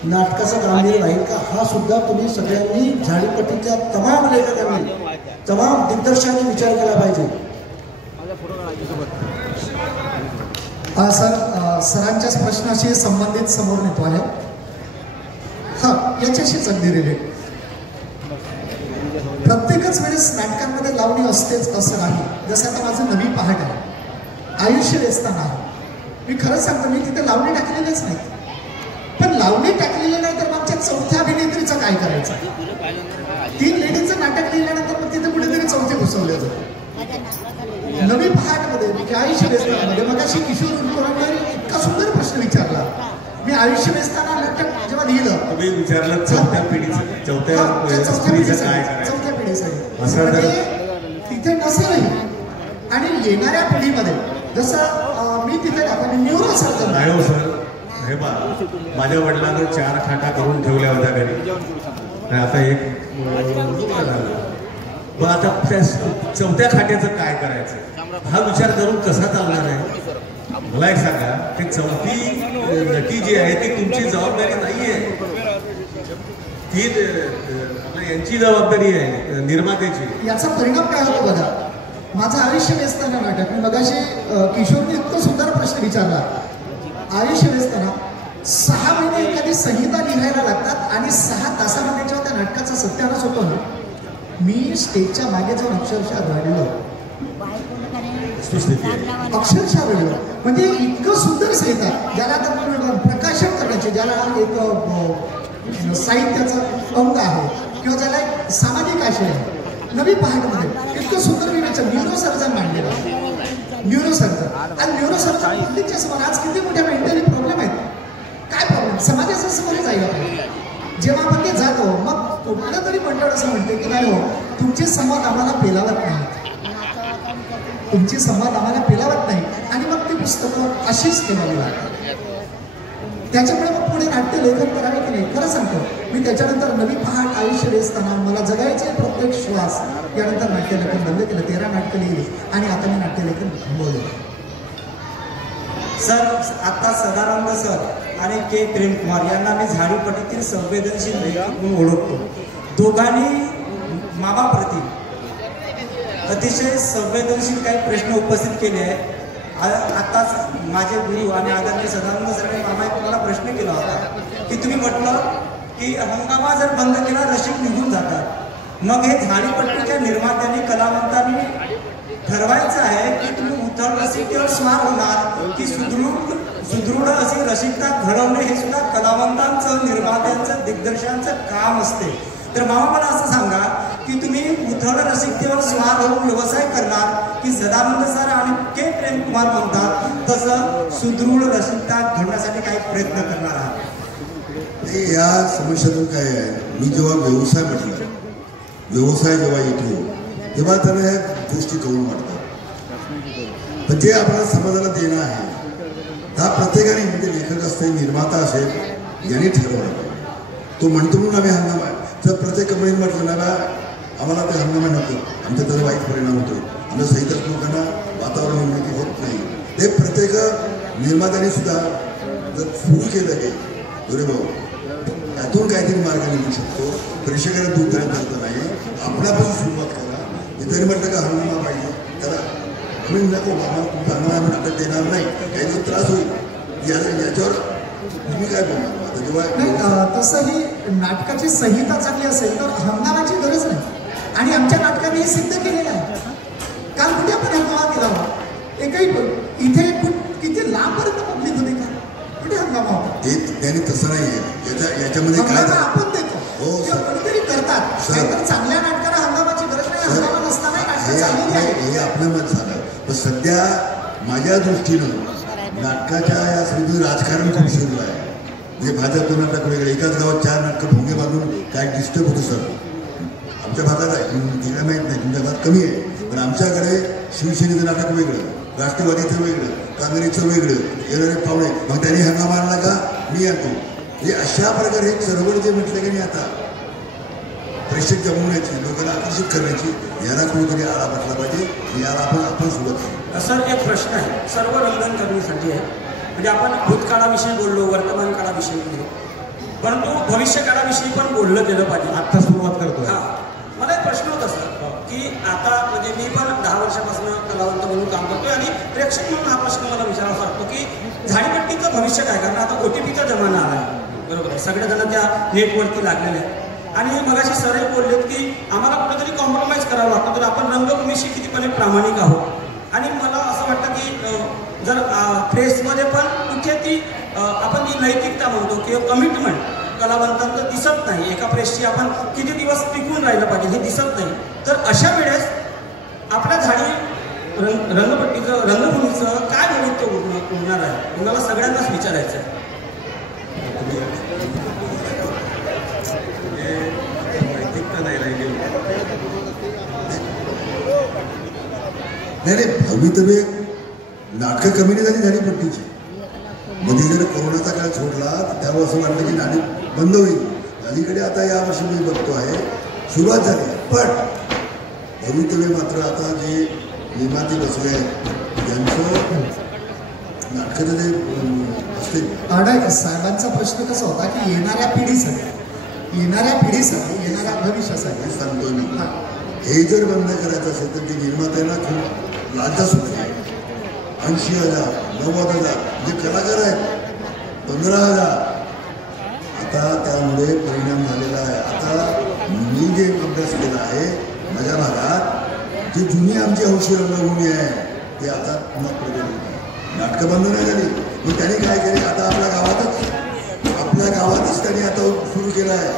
नाटकाचं गांभीर्य राहील का? हा सुद्धा तुम्ही सगळ्यांनी झाडीपट्टीच्या तमाम लेखकांनी तमाम दिग्दर्शकांनी विचार केला पाहिजे. सर, सरांच्याच प्रश्नाशी संबंधित समोर नेतो आहे. हां, याच्याशीच अगदी रिलेटेड. प्रत्येकच वेळेस नाटकांमध्ये लावणी असतेच असं नाही. जसं आता माझं नवी पहाट आहे, आयुष्य वेचताना आहे. मी खरं सांगतो, मी तिथे लावणी टाकलेलीच नाही. पण लावणी टाकलेली नाही तर मागच्या 4थ्या अभिनेत्रीचं काय करायचं? 3 लेडीजचं नाटक लिहिल्यानंतर मग तिथे कुठेतरी 4थी घुसवले जातं. नवी पहाटमध्ये म्हणजे आयुष्य वेचतानामध्ये मग अशी किशोर कुलकर्णी इतका सुंदर प्रश्न विचारला मी आयुष्य वेचताना नाटक जेव्हा लिहिलं, तुम्ही विचारलं चौथ्या पिढीचं, चौथ्या पिढीचं काय करायचं, चौथ्या पिढीचं असं म्हणजे तिथे नसेलही. आणि येणाऱ्या पिढीमध्ये जसं मी तिथे न्यूरो सर्जन नाही हो सर, हे बा माझ्या वडिलांना 4 खाटा करून ठेवल्या होत्या घरी, आता एक मग आता त्या चौथ्या खाट्याचं काय करायचं हा विचार करून कसा चालणार आहे. मला एक सांगा, की चौथी नटी जी आहे ती तुमची जबाबदारी नाहीये, ती यांची जबाबदारी आहे निर्मात्याची. याचा परिणाम काय होतो बघा. माझं आयुष्य वेचताना नाटक, मी मगाशी किशोरने इतकं सुंदर प्रश्न विचारला. आयुष्य वेचताना 6 महिने एखादी संहिता लिहायला लागतात आणि 6 तासामध्ये जेव्हा त्या नाटकाचा सत्यानाश होतो ना, मी स्टेजच्या मागे जाऊन अक्षरशः रडलो, अक्षरशः रडलो. म्हणजे इतकं सुंदर संहिता, ज्याला आता प्रकाशन करण्याचे, ज्याला एक साहित्याचं अंग आहे किंवा ज्याला एक सामाजिक आशय आहे. नवी पहाटमध्ये इतकं सुंदर विवेचन न्यूरो सर्जन मांडलेलं आहे. न्यूरो सर्जन आणि न्यूरो सर्जन पब्लिकच्या समोर आज किती मोठ्या मेंटली प्रॉब्लेम आहेत. काय प्रॉब्लेम समाजाच्या समोर जायला पाहिजे. जेव्हा आपण ते जातो मग कुठलं तरी मंडळ असं म्हणते की नाही हो, तुमचे संवाद आम्हाला पेलावत नाही, तुमचे संवाद आम्हाला पेलावत नाही. आणि मग ती पुस्तकं अशीच ठेवावी लागतात. त्याच्यामुळे मग पुढे नाट्य लेखन करावे की नाही. खरं सांगतो मी, त्याच्यानंतर नवी पहाट, आयुष्य वेचताना, मला जगायचे प्रत्येक श्वास, यानंतर नाट्यलेखन बंद केलं. 13 नाटकं लिहिली आणि आता मी नाट्यलेखन थांबवलं. सर, आता सदानंद सर आणि के प्रेमकुमार यांना मी झाडीपट्टीतील संवेदनशील लेखक म्हणून ओळखतो. दोघांनी मामाप्रती अतिशय संवेदनशील काही प्रश्न उपस्थित केले आहेत. आताच माझे गुरु आणि आदरणीय सदानंद सर आणि मामा तुम्हाला प्रश्न केला होता की तुम्ही म्हटलं की हंगामा जर बंद केला रसिक निघून जातात. मग हे झाडीपट्टीच्या निर्मात्यांनी, कलावंतांनी ठरवायचं आहे की तुम्ही उथळ रसिकतेवर स्वार होणार की सुदृढ अशी रसिकता घडवणे हे सुद्धा कलावंतांचं, निर्मात्यांचं, दिग्दर्शकांचं काम असते. तर मामा मला असं सांगा की तुम्ही उथळ रसिकतेवर स्वार होऊन व्यवसाय करणार की सदानंद सर आणि के प्रेमकुमार म्हणतात तसं सुदृढ रसिकता घडण्यासाठी काही प्रयत्न करणार आहात? या समस्यातून काय आहे, मी जेव्हा व्यवसाय म्हटलं, व्यवसाय जेव्हा येतो तेव्हा त्यांना ह्या गोष्टी कळून वाटतात. पण जे आपल्याला समाजाला देणं आहे हा प्रत्येकाने, म्हणजे लेखक असतील, निर्माता असेल, यांनी ठरवलं. तो म्हणतो म्हणून आम्ही हंगामा, जर प्रत्येक कंपनीत म्हटलं ना आम्हाला ते हंगामा नको, आमचा त्याचा वाईट परिणाम होतो, आमच्या साहित्यात लोकांना वातावरण निर्मिती होत नाही. ते प्रत्येक निर्मात्याने सुद्धा जर सुरू केलं की अरे भाऊ यातून काहीतरी मार्ग निघू शकतो, प्रेक्षकाला दूर करता नाही, आपल्यापासून सुरुवात करा. इतरही म्हटलं का हंगामा पाहिजे त्याला आम्ही नको, तुमचा हंगामा आम्ही नाटक देणार नाही, काहीतरी त्रास होईल, याच्यावर तुम्ही काय बोलणार? तसंही नाटकाची संहिता चांगली असेल तर हंगामाची गरज नाही. आणि आमच्या नाटकाने हे सिद्ध केलेलं आहे. काल कुठे आपण हंगामा केला होता? एकही इथे किती लांबपर्यंत पब्लिक होती का? कुठे हंगामा होता? त्यांनी तसं नाहीये. याच्यामध्ये काय आपण देतो, कोणीतरी करतात. चांगल्या नाटकाला हंगामाची गरज नाही. हंगामा नसताना हे आपलं मत झालं. पण सध्या माझ्या दृष्टीनं नाटकाच्या या समितीत राजकारण खूप सुरू आहे. म्हणजे भाजप नाटक वेगळे, एकाच गावात 4 नाटकं भोंगे बांधून काय डिस्टर्ब होतं सर. आमच्या भागात आहे, तिला माहीत नाही, तुमच्या भागात कमी आहे. पण आमच्याकडे शिवसेनेचं नाटक वेगळं, राष्ट्रवादीचं वेगळं, काँग्रेसचं वेगळं, येणारे पाहुणे, मग त्यांनी हंगामा आणला का मी आणतो. म्हणजे अशा प्रकारे एक चळवळ जे म्हटलं की नाही आता प्रेक्षक जमवण्याची, लोकांना आकर्षित करण्याची, याला कुठेतरी आळा बसला पाहिजे. याला आपण सुरुवात करू. सर, एक प्रश्न आहे सर्व रंगण करण्यासाठी आहे. म्हणजे आपण भूतकाळाविषयी बोललो, वर्तमान काळाविषयी बोललो, परंतु भविष्यकाळाविषयी पण बोललं गेलं पाहिजे. आता सुरुवात करतो. हां, मला एक प्रश्न होता सर की आता म्हणजे मी पण 10 वर्षापासून कलावंत म्हणून काम करतोय आणि प्रेक्षक म्हणून हा प्रश्न मला विचारावा वाटतो की झाडीपट्टीचं भविष्य काय? कारण आता OTPचा जमाना आला आहे, बरोबर आहे. सगळेजण त्या नेटवरती लागलेले आहेत आणि मगाशी सरही बोललेत की आम्हाला कुठेतरी कॉम्प्रोमाइज करावं लागतं. तर आपण रंगभूमीशी कितीपणे प्रामाणिक आहोत. आणि मला असं वाटतं की जर प्रेसमध्ये पण कुठे ती आपण जी नैतिकता म्हणतो किंवा कमिटमेंट कलावंतांचं दिसत नाही. एका प्रेसची आपण किती दिवस टिकून राहिलं पाहिजे हे दिसत नाही. तर अशा वेळेस आपल्या झाडी रंगपट्टीचं, रंगभूमीचं काय भविष्य उरणार आहे? तुम्हाला सगळ्यांनाच विचारायचं आहे. नैतिकता नाही राहिली. नाही भवितव्य नाटकं कमी नाही झाली झाडीपट्टीची. मध्ये जर कोरोनाचा काळ सोडला तर त्यावर असं वाटलं की नाटक बंद होईल. अलीकडे आता यावर्षी मी बघतो आहे सुरुवात झाली, पण भवितव्य मात्र आता जे निर्माते बसले आहेत त्यांचं नाटकाचं जे असते. आडाय साहेबांचा प्रश्न कसा होता की येणाऱ्या पिढीसाठी येणाऱ्या भविष्यासाठी सांगतोय मी. हे जर बंद करायचं असेल तर ते निर्मात्यांना खूप लालचा सुटते. 80,000 90,000 जे कलाकार आहेत 15,000. आता त्यामुळे परिणाम झालेला आहे. आता मी जे अभ्यास केला आहे माझ्या भागात जे जुनी आमची हौशी रंगभूमी आहे ते आता पुन्हा प्रगती नाटकं बंद नाही झाली. मग त्यांनी काय केले आता आपल्या गावातच त्यांनी आता सुरू केलं आहे.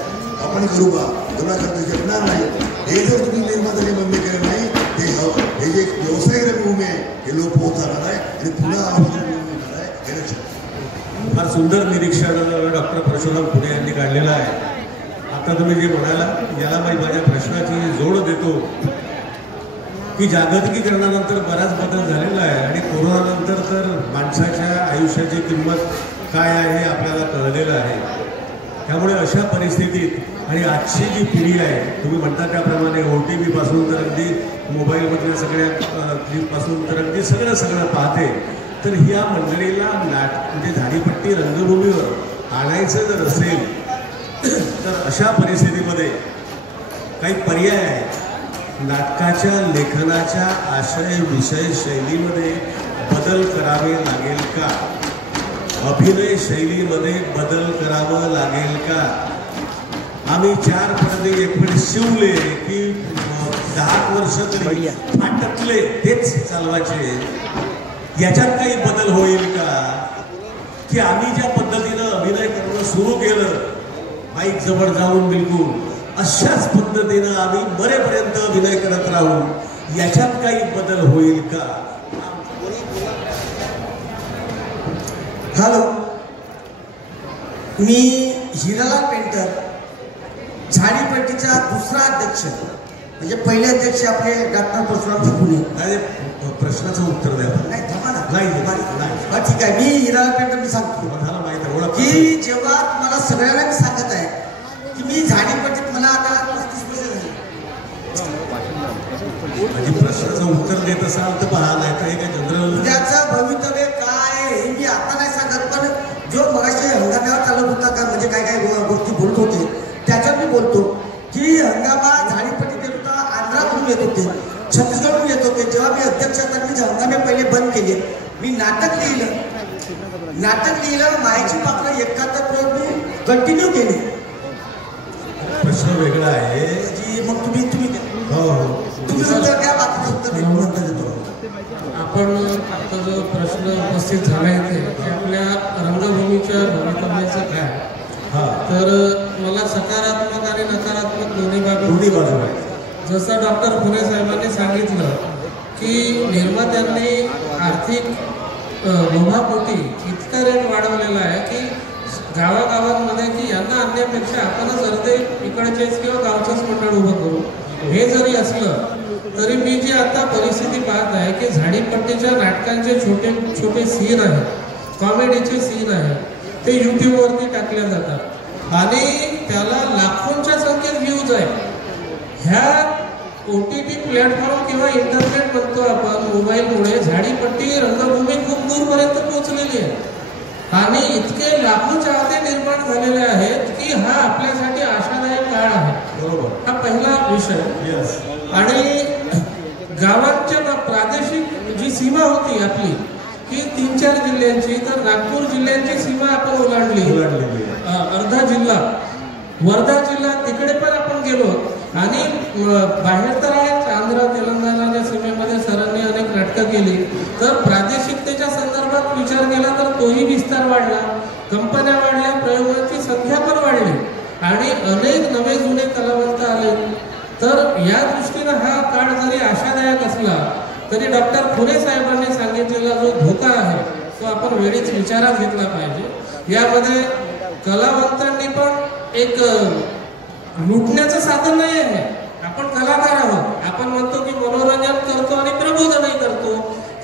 आपण करू का तुला करता शकणार नाही. हे जर तुम्ही निर्मात्याने बंद केलं नाही हे जे व्यवसाय रंगभूमी आहे हे लोप होत जाणार आहे आणि पुन्हा हौशी रंगभूमी होणार आहे हे लक्षात. फार सुंदर निरीक्षण डॉक्टर परशुराम पुणे यांनी काढलेलं आहे. आता तुम्ही जे म्हणाला याला मी माझ्या प्रश्नाची जोड देतो की जागतिकीकरणानंतर बराच बदल झालेला आहे आणि कोरोनानंतर तर माणसाच्या आयुष्याची किंमत काय आहे हे आपल्याला कळलेलं आहे. त्यामुळे अशा परिस्थितीत आणि आजची जी पिढी आहे तुम्ही म्हणता त्याप्रमाणे OTV पासून तर अगदी मोबाईलमधल्या सगळ्या क्लिपपासून तर अगदी सगळं पाहते. तर ह्या मंडळीला म्हणजे झाडीपट्टी रंगभूमीवर आणायचं जर असेल तर अशा परिस्थितीमध्ये काही पर्याय आहेत. नाटकाच्या लेखनाच्या आशय विषय शैलीमध्ये बदल करावे लागेल का? अभिनय शैलीमध्ये बदल करावं लागेल का? आम्ही 4 पडदे एकवेळ शिवले की 10 वर्ष तरी फाटकले तेच चालवायचे. याच्यात काही बदल होईल का? की आम्ही ज्या पद्धतीनं अभिनय करणं सुरू केलं माईक जवळ जाऊन बिलकुल अशाच पद्धतीनं आम्ही मरेपर्यंत अभिनय करत राहू. याच्यात काही बदल होईल का? हॅलो, मी हिरालाल पेंटर, झाडीपट्टीचा दुसरा अध्यक्ष. म्हणजे पहिले अध्यक्ष आपले डॉक्टर परशुराम पुणे. प्रश्नाचं उत्तर द्या. नाही थांबा ना. नाही ठीक आहे. मी हिरालाल पेंटर मी सांगतो की जेव्हा मला सगळ्यांना मी सांगत आहे की मी झाडीपट्टीत मला आता 35 वर्ष झाली. म्हणजे प्रश्नाचं उत्तर देत असाल तर पहा, नाही तर हे जनरल उद्याचं भवितव्य काय हे मी आता नाही सांगत. पण जो मगाशी हंगामावर चालत होता का म्हणजे काय काय गोष्टी बोलत होते त्याच्यात मी बोलतो की हंगामा झाडीपट्टीत येत होता, आंध्रातून येत होते, छत्तीसगडहून येत होते. जेव्हा मी अध्यक्ष होता मी हंगामे पहिले बंद केले. मी नाटक लिहिलं मायेची पात्र एकाहत्तर मी कंटिन्यू केली. प्रश्न वेगळा आहे की मग तुम्ही उत्तर द्या. बाकी उत्तर देतो. आपण आता जो प्रश्न उपस्थित झाला आहे की आपल्या रंगभूमीच्या भवितव्याचं काय, तर मला सकारात्मक आणि नकारात्मक दोन्ही बाजू आहे. जसं डॉक्टर पुणे साहेबांनी सांगितलं की निर्मात्यांनी आर्थिक लोभापोटी इतका रेट वाढवलेला आहे की गावागावांमध्ये की यांना आणण्यापेक्षा आपणच अर्धे इकडचेच किंवा गावचंच मंडळ उभं करू. हे जरी असलं तरी मी जी आता परिस्थिती पाहत आहे की झाडीपट्टीच्या नाटकांचे छोटे छोटे सीन आहेत, कॉमेडीचे सीन आहेत, ते यूट्यूबवरती टाकल्या जातात आणि त्याला लाखोंच्या संख्येत व्ह्यूज आहेत. ह्या OTT प्लॅटफॉर्म किंवा इंटरनेट म्हणतो आपण मोबाईलमुळे झाडीपट्टी रंगभूमी खूप दूरपर्यंत पोहोचलेली आहे आणि इतके लाखो चाहते निर्माण झालेले आहेत की हा आपल्यासाठी आशादायक काळ आहे. बरोबर, हा पहिला विषय. आणि गावांच्या प्रादेशिक जी सीमा होती आपली की 3-4 जिल्ह्यांची, तर नागपूर जिल्ह्यांची सीमा आपण ओलांडली. अर्धा जिल्हा वर्धा जिल्हा तिकडे पण आपण गेलो आणि बाहेर तर आहेच आंध्र तेलंगणाच्या सीमेमध्ये सरांनी अनेक नाटकं केली. तर प्रादेशिकतेच्या संदर्भात विचार केला तर तोही विस्तार वाढला, कंपन्या वाढल्या, प्रयोगांची संख्या पण वाढली आणि अनेक नवे जुने कलावंत आले. तर या दृष्टीनं हा काळ जरी आशादायक असला तरी डॉक्टर पुणे साहेबांनी सांगितलेला जो धोका आहे तो आपण वेळीच विचारात घेतला पाहिजे. यामध्ये कलावंतांनी पण एक लुटण्याचं साधन नाही आहे. आपण कलाकार आहोत. आपण म्हणतो की मनोरंजन करतो आणि प्रबोधनही करतो.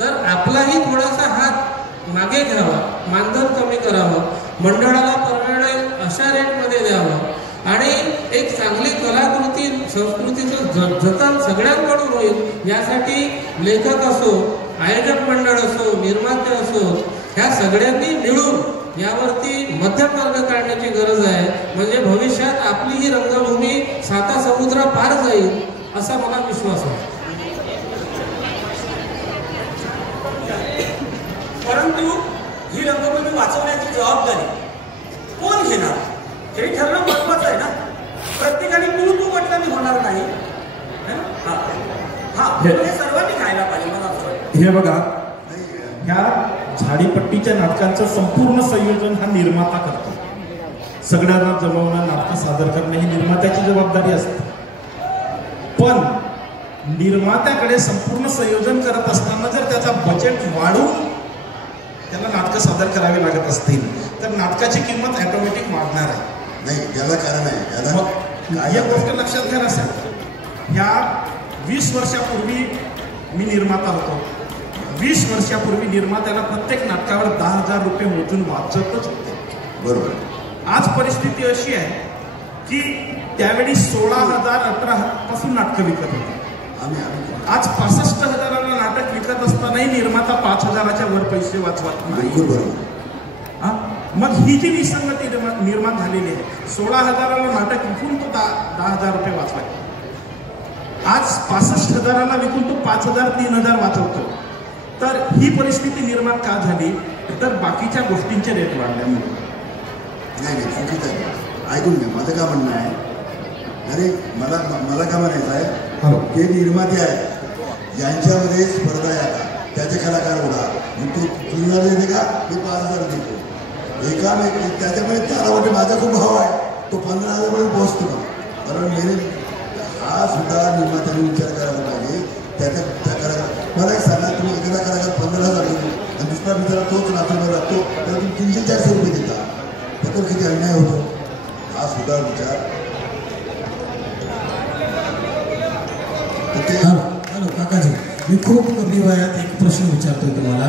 तर आपलाही थोडासा हात मागे घ्यावा, मानधन कमी करावं, मंडळाला परवडेल अशा रेटमध्ये द्यावं आणि एक चांगली कलाकृती संस्कृतीचं जतन सगळ्यांकडून होईल यासाठी लेखक असो, आयोजक मंडळ असो, निर्माते असो, ह्या सगळ्यांनी मिळून यावरती मध्यममार्ग काढण्याची गरज आहे. म्हणजे भविष्यात आपली ही रंगभूमी साता समुद्र पार जाईल असा मला विश्वास आहे. परंतु ही रंगभूमी वाचवण्याची जबाबदारी कोण घेणार हे ठरणं महत्वाचं आहे ना. प्रत्येकाने तू म्हटल्याने होणार नाही. हे सर्वांनी खायला पाहिजे मला असं वाटतं. हे बघा, ह्या झाडीपट्टीच्या नाटकांचं संपूर्ण संयोजन हा निर्माता करतो. सगळ्यांना जमवणं, नाटकं सादर करणं ही निर्मात्याची जबाबदारी असते. पण निर्मात्याकडे संपूर्ण संयोजन करत असताना जर त्याचा बजेट वाढवून त्याला नाटकं सादर करावी लागत असतील तर नाटकाची किंमत ऑटोमॅटिक वाढणार आहे. नाही, याला कारण आहे. एक गोष्ट लक्षात घ्या ना सर, ह्या 20 वर्षापूर्वी मी निर्माता होतो. 20 वर्षापूर्वी निर्मात्याला प्रत्येक नाटकावर 10,000 रुपये मोजून वाचतच होते. बरोबर. आज परिस्थिती अशी आहे की त्यावेळी 16,000 18,000 नाटकं विकत होती. आज 65,000 नाटक विकत असतानाही निर्माता 5,000च्या वर पैसे वाचवत नाही. मग ही जी विसंगती निर्माण झालेली आहे, 16,000 नाटक विकून तो 10,000 रुपये वाचवाय. आज 65,000 विकून तो 5,000 3,000 वाचवतो. तर ही परिस्थिती निर्माण का झाली तर बाकीच्या गोष्टींचे रेट वाढल्यामुळे. नाही चुकीचं आहे. ऐकून घ्या, माझं का म्हणणं आहे, अरे मला का म्हणायचं आहे, ते निर्माते आहे यांच्यामध्ये स्पर्धा आहे. आता त्याचे कलाकार उडा, तो तुलना देते का, ते 5,000 देतो एकामेक. त्याच्यामुळे त्याला वाटते माझा खूप भाव आहे, तो 15,000 पर्यंत पोहोचतो का. कारण हा सुद्धा निर्मात्याने विचार करायला पाहिजे. त्या कलाकार मला एक सांगा, तुम्ही एखादा कलाकार 15,000 देतो आणि दुसरा मित्र तोच रात्रभर लागतो, तर तुम्ही 300-400 रुपये देता, त्याच्यावर किती अन्याय होतो. हा सुद्धा विचार. हॅलो काकाजी, मी खूप कमी वयात एक प्रश्न विचारतोय तुम्हाला.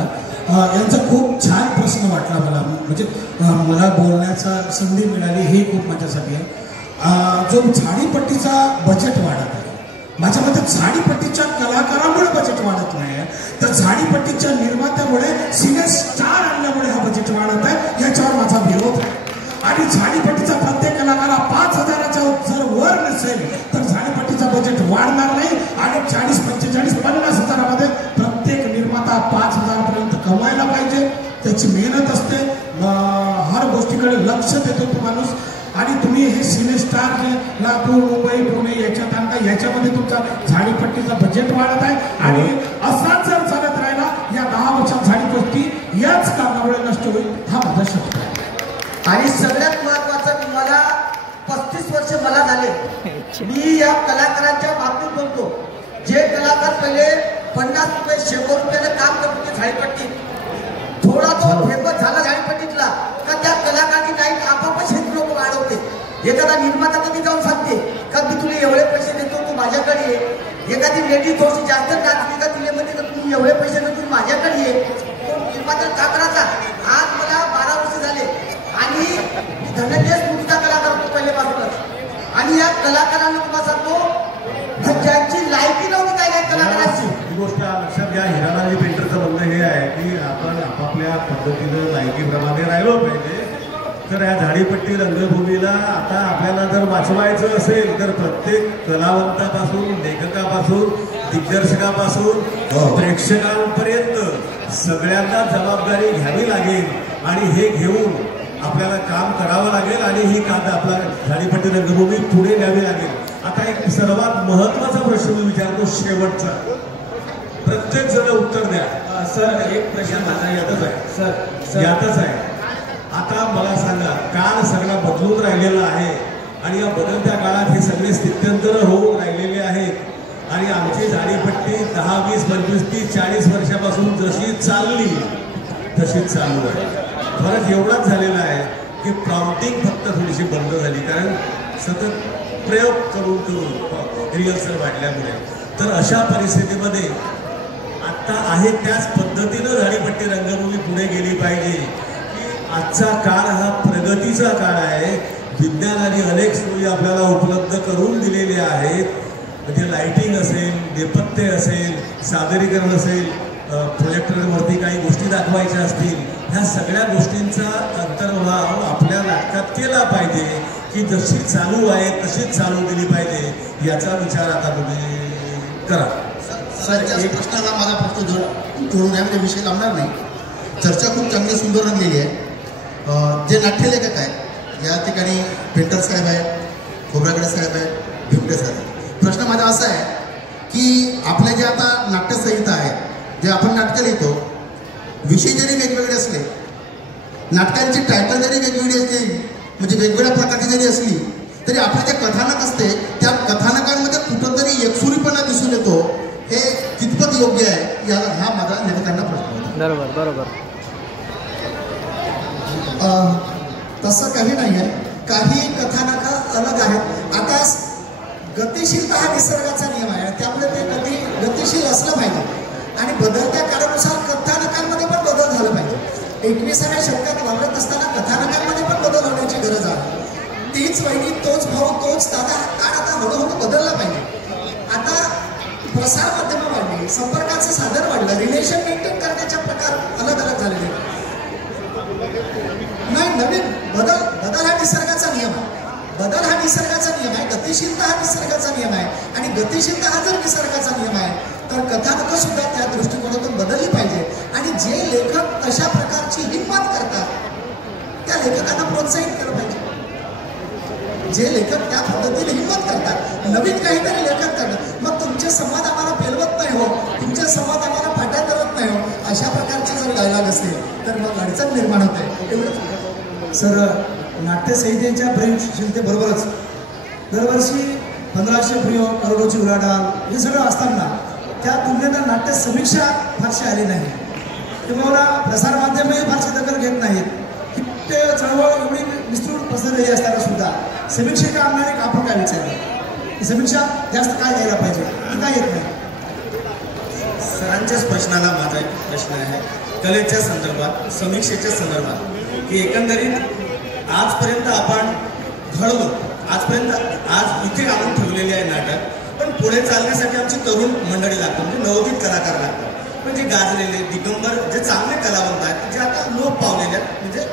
यांचा खूप छान प्रश्न वाटला मला. म्हणजे मला बोलण्याचा संधी मिळाली हे खूप माझ्यासाठी आहे. जो झाडीपट्टीचा बजेट वाढत आहे, माझ्या मते झाडीपट्टीच्या कलाकारामुळे बजेट वाढत नाही, तर झाडीपट्टीच्या निर्मात्यामुळे सिने स्टार आणल्यामुळे हा बजेट वाढत आहे. याच्यावर माझा विरोध आहे. आणि झाडीपट्टीचा प्रत्येक कलाकारा 5,000च्या जर वर नसेल तर झाडीपट्टीचा बजेट वाढणार नाही. आणि 40, 45, 50,000मध्ये प्रत्येक निर्माता 5,000 पर्यंत कमवायला पाहिजे. त्याची मेहनत असते, हर गोष्टीकडे लक्ष देतो तो माणूस. आणि तुम्ही हे सिने स्टार जे लातूर, मुंबई, पुणे याच्यात आणता, याच्यामध्ये तुमचा झाडीपट्टीचा बजेट वाढत आहे. आणि असाच जर चालत राहिला या 10 वर्षात झाडीपट्टी याच कारणामुळे नष्ट होईल, हा माझा शब्द आहे. आणि सगळ्यात महत्वाचं, मला 35 वर्ष मला झाले. मी या कलाकारांच्या बाबतीत बोलतो. जे कलाकार पहिले 50 रुपये 100 रुपयाला काम करत होते झाडीपट्टीत, थोडा तो फेमस झाला झाडीपट्टीतला का त्या कलाकारांची टाईट आपापच हे लोक वाढवते. एखादा निर्माता कधी जाऊन सांगते का मी तुला एवढे पैसे देतो, तू माझ्याकडे ये. एखादी लेडी थोडीशी जास्त नाचली का तिला म्हणते का तुम्ही एवढे पैसे देतो, तुम्ही माझ्याकडे ये. तो निर्माता का करायचा. आज मला 12 वर्ष झाले आणि धनंजय स्मृतीचा कलाकार होतो पहिल्यापासूनच. आणि या कलाकारांना तुम्हाला सांगतो ज्यांची लायकी नव्हती काय कलाकारांची. ही गोष्ट लक्षात घ्या. हिरालाल पेंटरचं म्हणणं हे आहे की आपण आपापल्या पद्धतीनं लायकीप्रमाणे राहिलो पाहिजे. तर या झाडीपट्टी रंगभूमीला आता आपल्याला जर वाचवायचं असेल तर प्रत्येक कलावंतापासून, लेखकापासून, दिग्दर्शकापासून प्रेक्षकांपर्यंत सगळ्यांना जबाबदारी घ्यावी लागेल. आणि हे घेऊन आपल्याला काम करावं लागेल आणि ही आपला झाडीपट्टी रंगभूमी पुढे न्यावी लागेल. आता एक सर्वात महत्वाचा प्रश्न मी विचारतो, शेवटचा. प्रत्येक जण उत्तर द्या. सर, एक प्रश्न माझा यातच आहे. सर यातच आहे. आता मला सांगा, काळ सगळा बदलून राहिलेला आहे आणि या बदलत्या काळात हे सगळे स्थित्यंतर होऊन राहिलेले आहेत. आणि आमची झाडीपट्टी 10, 20, 25, 30, 40 वर्षापासून जशी चालली तशीच चालू आहे. फरक एवढाच झालेला आहे की प्रॉम्प्टिंग फक्त थोडीशी बंद झाली, कारण सतत प्रयोग करून करून रिहर्सल वाढल्यामुळे. तर अशा परिस्थितीमध्ये आत्ता आहे त्याच पद्धतीनं झाडीपट्टी रंगभूमी पुढे गेली पाहिजे. की आजचा काळ हा प्रगतीचा काळ आहे. विज्ञानाने अनेक सोयी आपल्याला उपलब्ध करून दिलेल्या आहेत. म्हणजे लाइटिंग असेल, नेपथ्य असेल, सादरीकरण असेल, प्रोजेक्टरवरती काही गोष्टी दाखवायच्या असतील, ह्या सगळ्या गोष्टींचा अंतर्भाव आपल्या नाटकात केला पाहिजे. की जशी चालू आहे तशीच चालू दिली पाहिजे, याचा विचार आता तुम्ही करा. सर, एक प्रश्नाला मला फक्त जोडण्यामध्ये विषय लावणार नाही. चर्चा खूप चांगली सुंदर रंगलेली आहे. जे नाट्यलेखक आहेत या ठिकाणी पेंटर साहेब आहेत, खोब्रागडे साहेब आहेत, भिवटे साहेब आहेत. प्रश्न माझा असा आहे की आपल्या जे आता नाट्यसंहिता आहे, जे आपण नाटकं लिहितो, विषय जरी वेगवेगळे असले, नाटकांची टायटल जरी वेगवेगळी असली, म्हणजे वेगवेगळ्या प्रकारची जरी असली, तरी आपलं जे कथानक असते त्या कथानकांमध्ये कुठंतरी एकसुरीपणा दिसून येतो. हे कितपत योग्य आहे, याला हा माझा लेखकांना प्रश्न होता. बरोबर बरोबर. तसं काही नाही आहे. काही कथानक अलग आहेत. आता गतिशीलता हा निसर्गाचा नियम आहे, त्यामुळे ते गतिशील असलं पाहिजे आणि बदलत्या काळानुसार कथानकांमध्ये पण बदल झाला पाहिजे. 21व्या शतकात वावरत असताना कथानकांमध्ये पण बदल होण्याची गरज आहे. तीच वहिनी, तोच भाऊ, तोच दादा, हा काळ आता हळूहळू बदलला पाहिजे. आता प्रसार माध्यमं वाढली, संपर्काचं साधन वाढलं, रिलेशन मेंटेन करण्याचे प्रकार अलग अलग झालेले नाही. नवीन बदल हा निसर्गाचा नियम आहे. बदल हा निसर्गाचा नियम आहे. गतिशीलता हा निसर्गाचा नियम आहे. आणि गतिशीलता हा जर निसर्गाचा नियम आहे तर कथानकं सुद्धा त्या दृष्टिकोनातून बदलली पाहिजे. आणि जे लेखक तशा प्रकारची हिंमत करतात त्या लेखकांना प्रोत्साहित केलं पाहिजे. जे लेखक त्या पद्धतीने हिंमत करतात, नवीन काहीतरी लेखक करतात, मग तुमचे संवाद आम्हाला पेलवत नाही हो, तुमचे संवाद आम्हाला फाटा करत नाही हो, अशा प्रकारचे जर डायलॉग असतील तर मग अडचण निर्माण होते. एवढंच सर, नाट्यसंहितेच्या प्रयोगशीलतेबरोबरच दरवर्षी 1500 प्रयोग, करोडोची उलाढाल हे सगळं असताना त्या तुलनेनं नाट्य समीक्षा फारशी आली नाही. किंवा प्रसारमाध्यमही फारशी दखल घेत नाहीत. ही चळवळ एवढी विस्तृत पसरलेली असताना सुद्धा समीक्षेच्या आमदार आपण काय विचारलं, ही समीक्षा जास्त काय द्यायला पाहिजे, ती काय येत नाही. सरांच्याच प्रश्नाला माझा एक प्रश्न आहे कलेच्या संदर्भात, समीक्षेच्या संदर्भात, की एकंदरीत आजपर्यंत आपण घडलो, आजपर्यंत आज इथे आणून ठेवलेले आहे नाटक, पण पुढे चालण्यासाठी आमची तरुण मंडळी लागतात, म्हणजे नवोदित कलाकार लागतात, म्हणजे गाजलेले दिगंबर जे चांगले कलावंत आहेत, जे आता लोप पावलेले आहेत, म्हणजे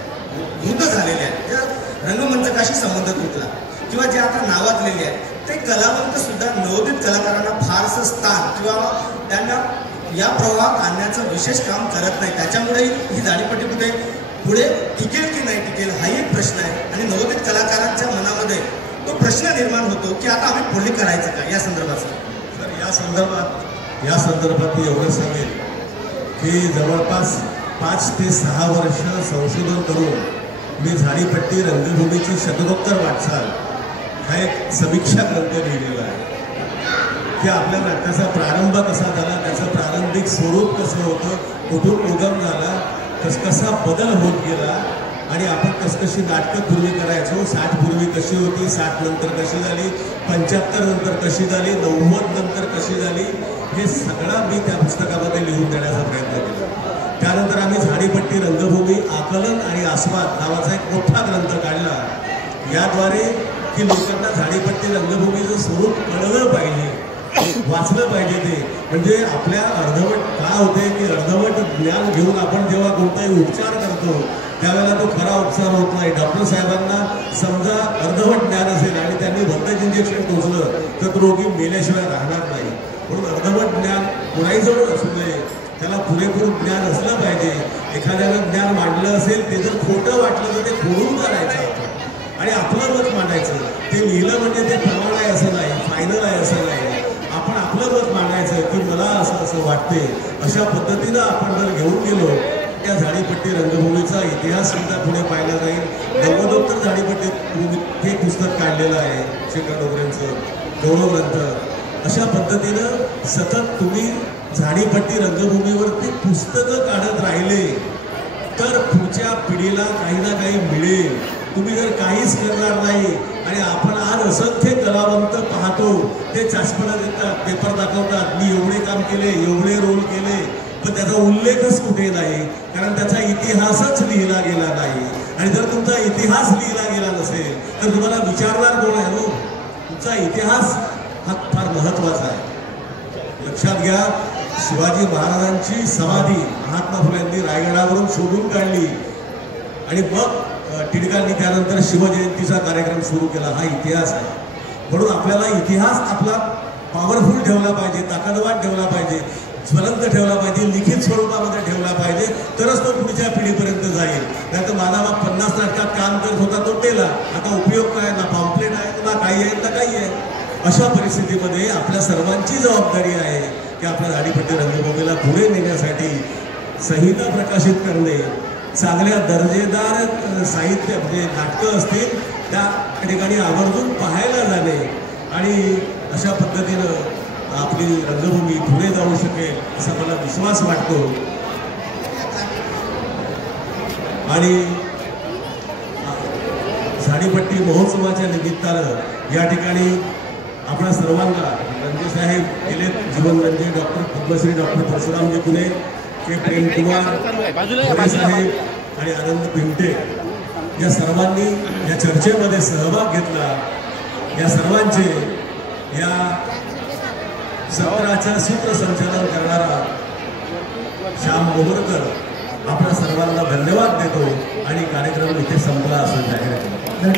वृद्ध झालेले आहेत, ज्या रंगमंचकाशी संबंध तुटला किंवा जे आता नावाजलेले आहेत, ते कलावंत सुद्धा नवोदित कलाकारांना फारसं स्थान किंवा त्यांना या प्रवाहात आणण्याचं विशेष काम करत नाही. त्याच्यामुळेही ही झाडीपट्टी कुठे पुढे टिकेल की नाही टिकेल हाही एक प्रश्न आहे. आणि नवोदित कलाकारांच्या मनामध्ये तो प्रश्न निर्माण होतो की आता आम्ही पुढे करायचं का, या संदर्भात. सर, या संदर्भात मी एवढं सांगेन की जवळपास 5 ते 6 वर्ष संशोधन करून मी झाडीपट्टी रंगभूमीची शतकोत्तर वाटचाल हा एक समीक्षा ग्रंथ लिहिलेला आहे. की आपल्या नाटकाचा प्रारंभ कसा झाला, त्याचं प्रारंभिक स्वरूप कसं होतं, कुठून उगम झाला, कसा बदल होत गेला, आणि आपण कशी नाटकं पूर्वी करायचो, 60 पूर्वी कशी होती, 60 नंतर कशी झाली, 75 नंतर कशी झाली, 90 नंतर कशी झाली, हे सगळं मी त्या पुस्तकामध्ये लिहून देण्याचा प्रयत्न केला. त्यानंतर आम्ही झाडीपट्टी रंगभूमी आकलन आणि आस्वाद नावाचा एक मोठा ग्रंथ काढला. याद्वारे की लोकांना झाडीपट्टी रंगभूमीचं स्वरूप कळलं पाहिजे, वाचलं पाहिजे. ते म्हणजे आपल्या अर्धवट का होते की अर्धवट ज्ञान घेऊन आपण जेव्हा कोणताही उपचार करतो त्यावेळेला तो खरा उपचार होत नाही. डॉक्टर साहेबांना समजा अर्धवट ज्ञान असेल आणि त्यांनी व्होल्टेज इंजेक्शन टोचलं तर तो रोगी मेल्याशिवाय राहणार नाही. म्हणून अर्धवट ज्ञान कोणाहीजवळ असू नये, त्याला पुरेपूर ज्ञान असलं पाहिजे. एखाद्यानं ज्ञान मांडलं असेल, ते जर खोटं वाटलं तर ते खोडून काढायचं आणि आपलं मत मांडायचं. ते लिहिलं म्हणजे ते प्रमाण आहे असं नाही, फायनल आहे असं नाही. आपण आपलं मत मांडायचं की मला असं असं वाटते. अशा पद्धतीनं आपण जर घेऊन गेलो त्या झाडीपट्टी रंगभूमीचा इतिहास सुद्धा पुढे पाहिला जाईल. नव्वदोत्तर झाडीपट्टी हे पुस्तक काढलेलं आहे शेखर डोगरेंचं गौरवग्रंथ. अशा पद्धतीनं सतत तुम्ही झाडीपट्टी रंगभूमीवरती पुस्तकं काढत राहिले तर पुढच्या पिढीला काही ना काही मिळेल. तुम्ही जर काहीच करणार नाही आणि आपण आज असंख्य कलावंत पाहतो, ते चाचपणा देतात, पेपर दाखवतात, मी एवढे काम केले, एवढे रोल केले, पण त्याचा उल्लेखच कुठे नाही, कारण त्याचा इतिहासच लिहिला गेला नाही. आणि जर तुमचा इतिहास लिहिला गेला नसेल तर तुम्हाला विचारणार कोण आहे? हो, तुमचा इतिहास हा फार महत्वाचा आहे. लक्षात घ्या, शिवाजी महाराजांची समाधी महात्मा फुलेंनी रायगडावरून शोधून काढली आणि मग टिळकांनी त्यानंतर शिवजयंतीचा कार्यक्रम सुरू केला. हा इतिहास आहे. म्हणून आपल्याला इतिहास आपला पॉवरफुल ठेवला पाहिजे, ताकदवान ठेवला पाहिजे, ज्वलंत ठेवला पाहिजे, लिखित स्वरूपामध्ये ठेवला पाहिजे, तरच तो पुढच्या पिढीपर्यंत जाईल. नाही तर माझा बाप 50 नाटकात काम करत होता, तो गेला. आता उपयोग काय? ना पॉम्पलेट आहे, ना काही आहे, ना काही आहे. अशा परिस्थितीमध्ये आपल्या सर्वांची जबाबदारी आहे की आपल्या झाडीपट्टी रंगभूमीला पुढे नेण्यासाठी संहिता प्रकाशित करणे, चांगल्या दर्जेदार साहित्य म्हणजे नाटकं असतील त्या ठिकाणी आवर्जून पाहायला जाणे आणि अशा पद्धतीनं आपली रंगभूमी पुढे जाऊ शकेल असा मला विश्वास वाटतो. आणि झाडीपट्टी महोत्सवाच्या निमित्तानं या ठिकाणी आपल्या सर्वांना रंजे साहेब गेले जीवनरंजे, डॉक्टर पद्मश्री डॉक्टर परशुरामजी पुणे, के प्रेमकुमार साहेब आणि आनंद पिंटे या सर्वांनी या चर्चेमध्ये सहभाग घेतला. या सर्वांचे या सत्राचं सूत्रसंचालन करणारा श्याम मोहरकर आपल्या सर्वांना धन्यवाद देतो आणि कार्यक्रम इथे संपला असं जाहीर